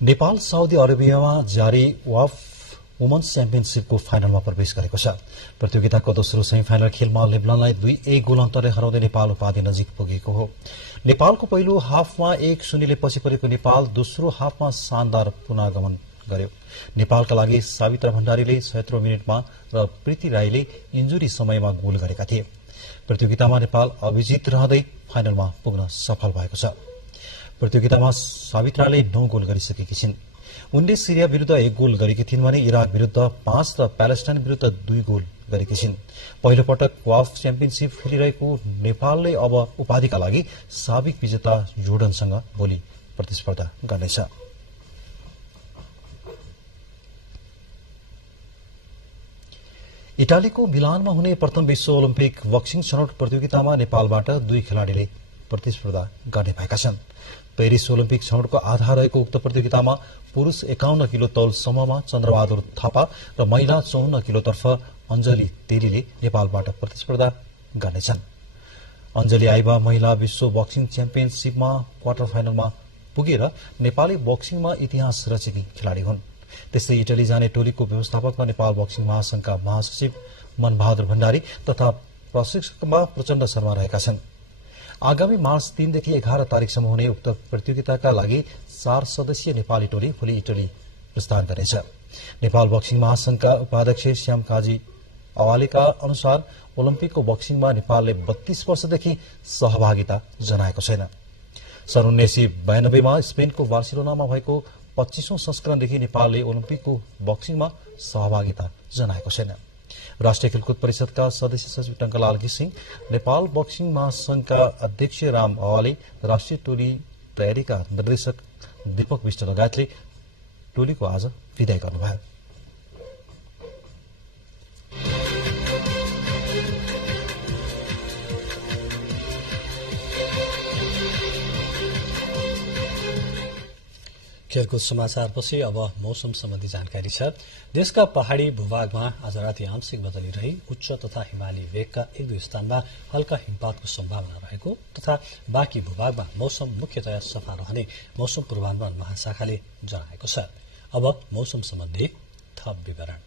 नेपाल साउदी अरेबियामा जारी वाफ वुमन्स च्याम्पियनशीपको फाइनलमा प्रवेश गरेको छ। प्रतियोगिताको दोस्रो सेमिफाइनल खेलमा लेबनानलाई 2-1 गोल अन्तरले हराउँदै नेपाल उपाधि नजिक पुगेको हो। नेपालको पहिलो हाफमा 1-0ले पछि परेको नेपाल दोस्रो हाफमा शानदार पुनरागमन गर्यो। नेपालका लागि सावित्रा भण्डारीले 76 मिनेटमा र प्रीति राईले इन्जुरी समयमा गोल गरेका थिए। प्रतियोगितामा नेपाल अभिजित रहँदै फाइनलमा पुग्न सफल भएको छ। प्रतियोगितामा सावित्राले 9 गोल गरिसकेकी छिन्। उनले सिरिया विरूद्ध 1 गोल गरेकी थिइन् भने इराक विरूद्ध 5 र प्यालेस्टाइन विरूद्ध 2 गोल गरेकी छिन्। पहिलो पटक वाफ च्याम्पियनशीप खेलिरहेको नेपालले अब उपाधिका लागि साबिक विजेता जोर्डनसँग भोलि प्रतिस्पर्धा गर्नेछ। इटालीको मिलानमा हुने प्रथम विश्व ओलम्पिक बक्सिङ छनौट प्रतियोगितामा नेपालबाट 2 खेलाड़ीले प्रतिस्पर्धा गर्ने भएका छन्। पेरिस ओलम्पिक छनौटको आधार रहेको उक्त प्रतियोगितामा पुरूष 51 किलो तौल समूहमा चन्द्रबहादुर थापा र महिला 54 किलोतर्फ अञ्जली तेलीले नेपालबाट प्रतिस्पर्धा गर्नेछन्। अञ्जली आइबा महिला विश्व बक्सिङ च्याम्पियनशीपमा क्वार्टर फाइनलमा पुगेर नेपाली बक्सिङमा इतिहास रचेकी खेलाड़ी हुन्। त्यस्तै इटली जाने टोलीको व्यवस्थापकमा नेपाल बक्सिङ महासंघका महासचिव मनबहादुर भण्डारी तथा प्रशिक्षकमा प्रचण्ड शर्मा रहेका छन्। आगामी मार्च 3 देखि 11 तारिकसम्म हुने उक्त प्रतियोगिताका लागि 4 सदस्यीय नेपाली टोली भोलि इटली प्रस्थान गर्नेछ। नेपाल बक्सिङ महासंघका उपाध्यक्ष श्याम काजी अवालेका अनुसार ओलम्पिकको बक्सिङमा नेपालले 32 वर्षदेखि सहभागिता जनाएको छैन। सन् 1992मा स्पेनको बार्सिलोनामा भएको 25औं संस्करणदेखि नेपालले ओलम्पिकको बक्सिङमा सहभागिता जनाएको छैन। राष्ट्रिय खेलकुद परिषदका सदस्य सचिव टंकलाल घिसिङ, नेपाल बक्सिङ महासंघका अध्यक्ष राम अवाले, राष्ट्रिय टोली तयारीका निर्देशक दीपक विष्ट लगायतले टोलीको आज विदाई गर्नुभयो। खेलकुद समाचारपछि अब मौसम सम्बन्धी जानकारी छ। देशका पहाड़ी भूभागमा आज राति आंशिक बदली रही उच्च तथा हिमाली भेगका 1-2 स्थानमा हल्का हिमपातको सम्भावना रहेको तथा बाँकी भूभागमा मौसम मुख्यतया सफा रहने मौसम पूर्वानुमान महाशाखाले जनाएको छ। अब मौसम सम्बन्धी थप विवरण।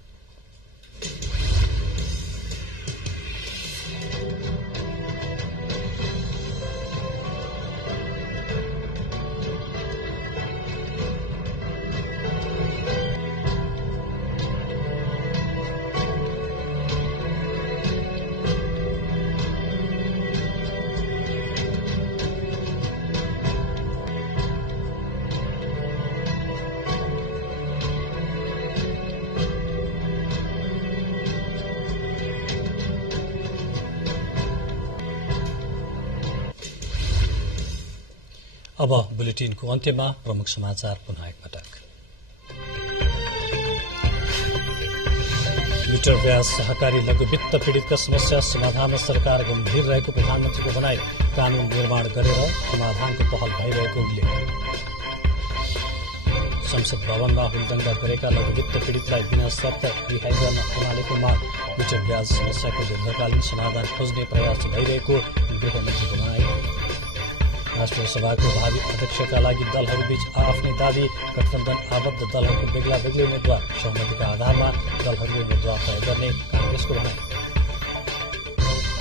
अब बुलेटिनको अन्त्यमा प्रमुख समाचार पुनः एकपटक। मिटर ब्याज सहकारी लघु वित्त पीड़ितका समस्या समाधानमा सरकार गम्भीर रहेको प्रधानमन्त्रीको भनाई। कानून निर्माण गरेर समाधानको पहल भइरहेको उल्लेख। संसद भवनमा हुलदंगा गरेका लघु वित्त पीड़ितलाई बिना शर्त रिहाई गर्न एमालेको माग। मिटर ब्याज समस्याको दीर्घकालीन समाधान खोज्ने प्रयास भइरहेको गृहमन्त्रीको भनाई। राष्ट्रिय सभाको भावी अध्यक्षका लागि दलहरूबीच आफ्नै दावी। गठबन्धन आबद्ध दलहरूको बेग्ला बेग्लै उम्मेद्वार सहमतिका आधारमा दलहरूले उम्मेद्वार तय गर्ने कांग्रेसको भनाई।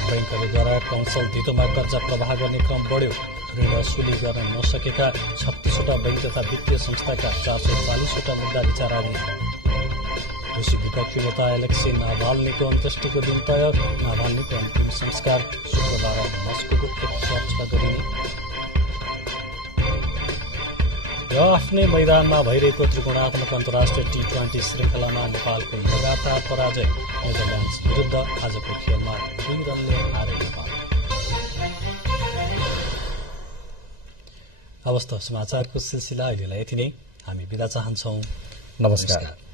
बैंकहरूद्वारा कन्सल धितोमा कर्जा प्रवाह गर्ने क्रम बढ्यो। ऋण वसूली गर्न नसकेका 36वटा बैंक तथा वित्तीय संस्थाका 440वटा मुद्दा विचाराधीन। रूसी विपक्षी नेता एलेक्सी नाभाल्नीको अन्त्येष्टिको दिन तय। नाभाल्नीको अन्तिम संस्कार शुक्रबार मस्कोको एक चर्चमा गरिने। र आफ्नै मैदानमा भइरहेको त्रिकोणात्मक अन्तर्राष्ट्रिय T20 श्रृंखलामा नेपालको लगातार पराजय। नेदरल्याण्ड्स विरूद्ध आजको खेलमा 2 रनले हारे नेपाल। अवस्था समाचारको सिलसिला अहिलेलाई यति नै। हामी बिदा चाहन्छौं। नमस्कार।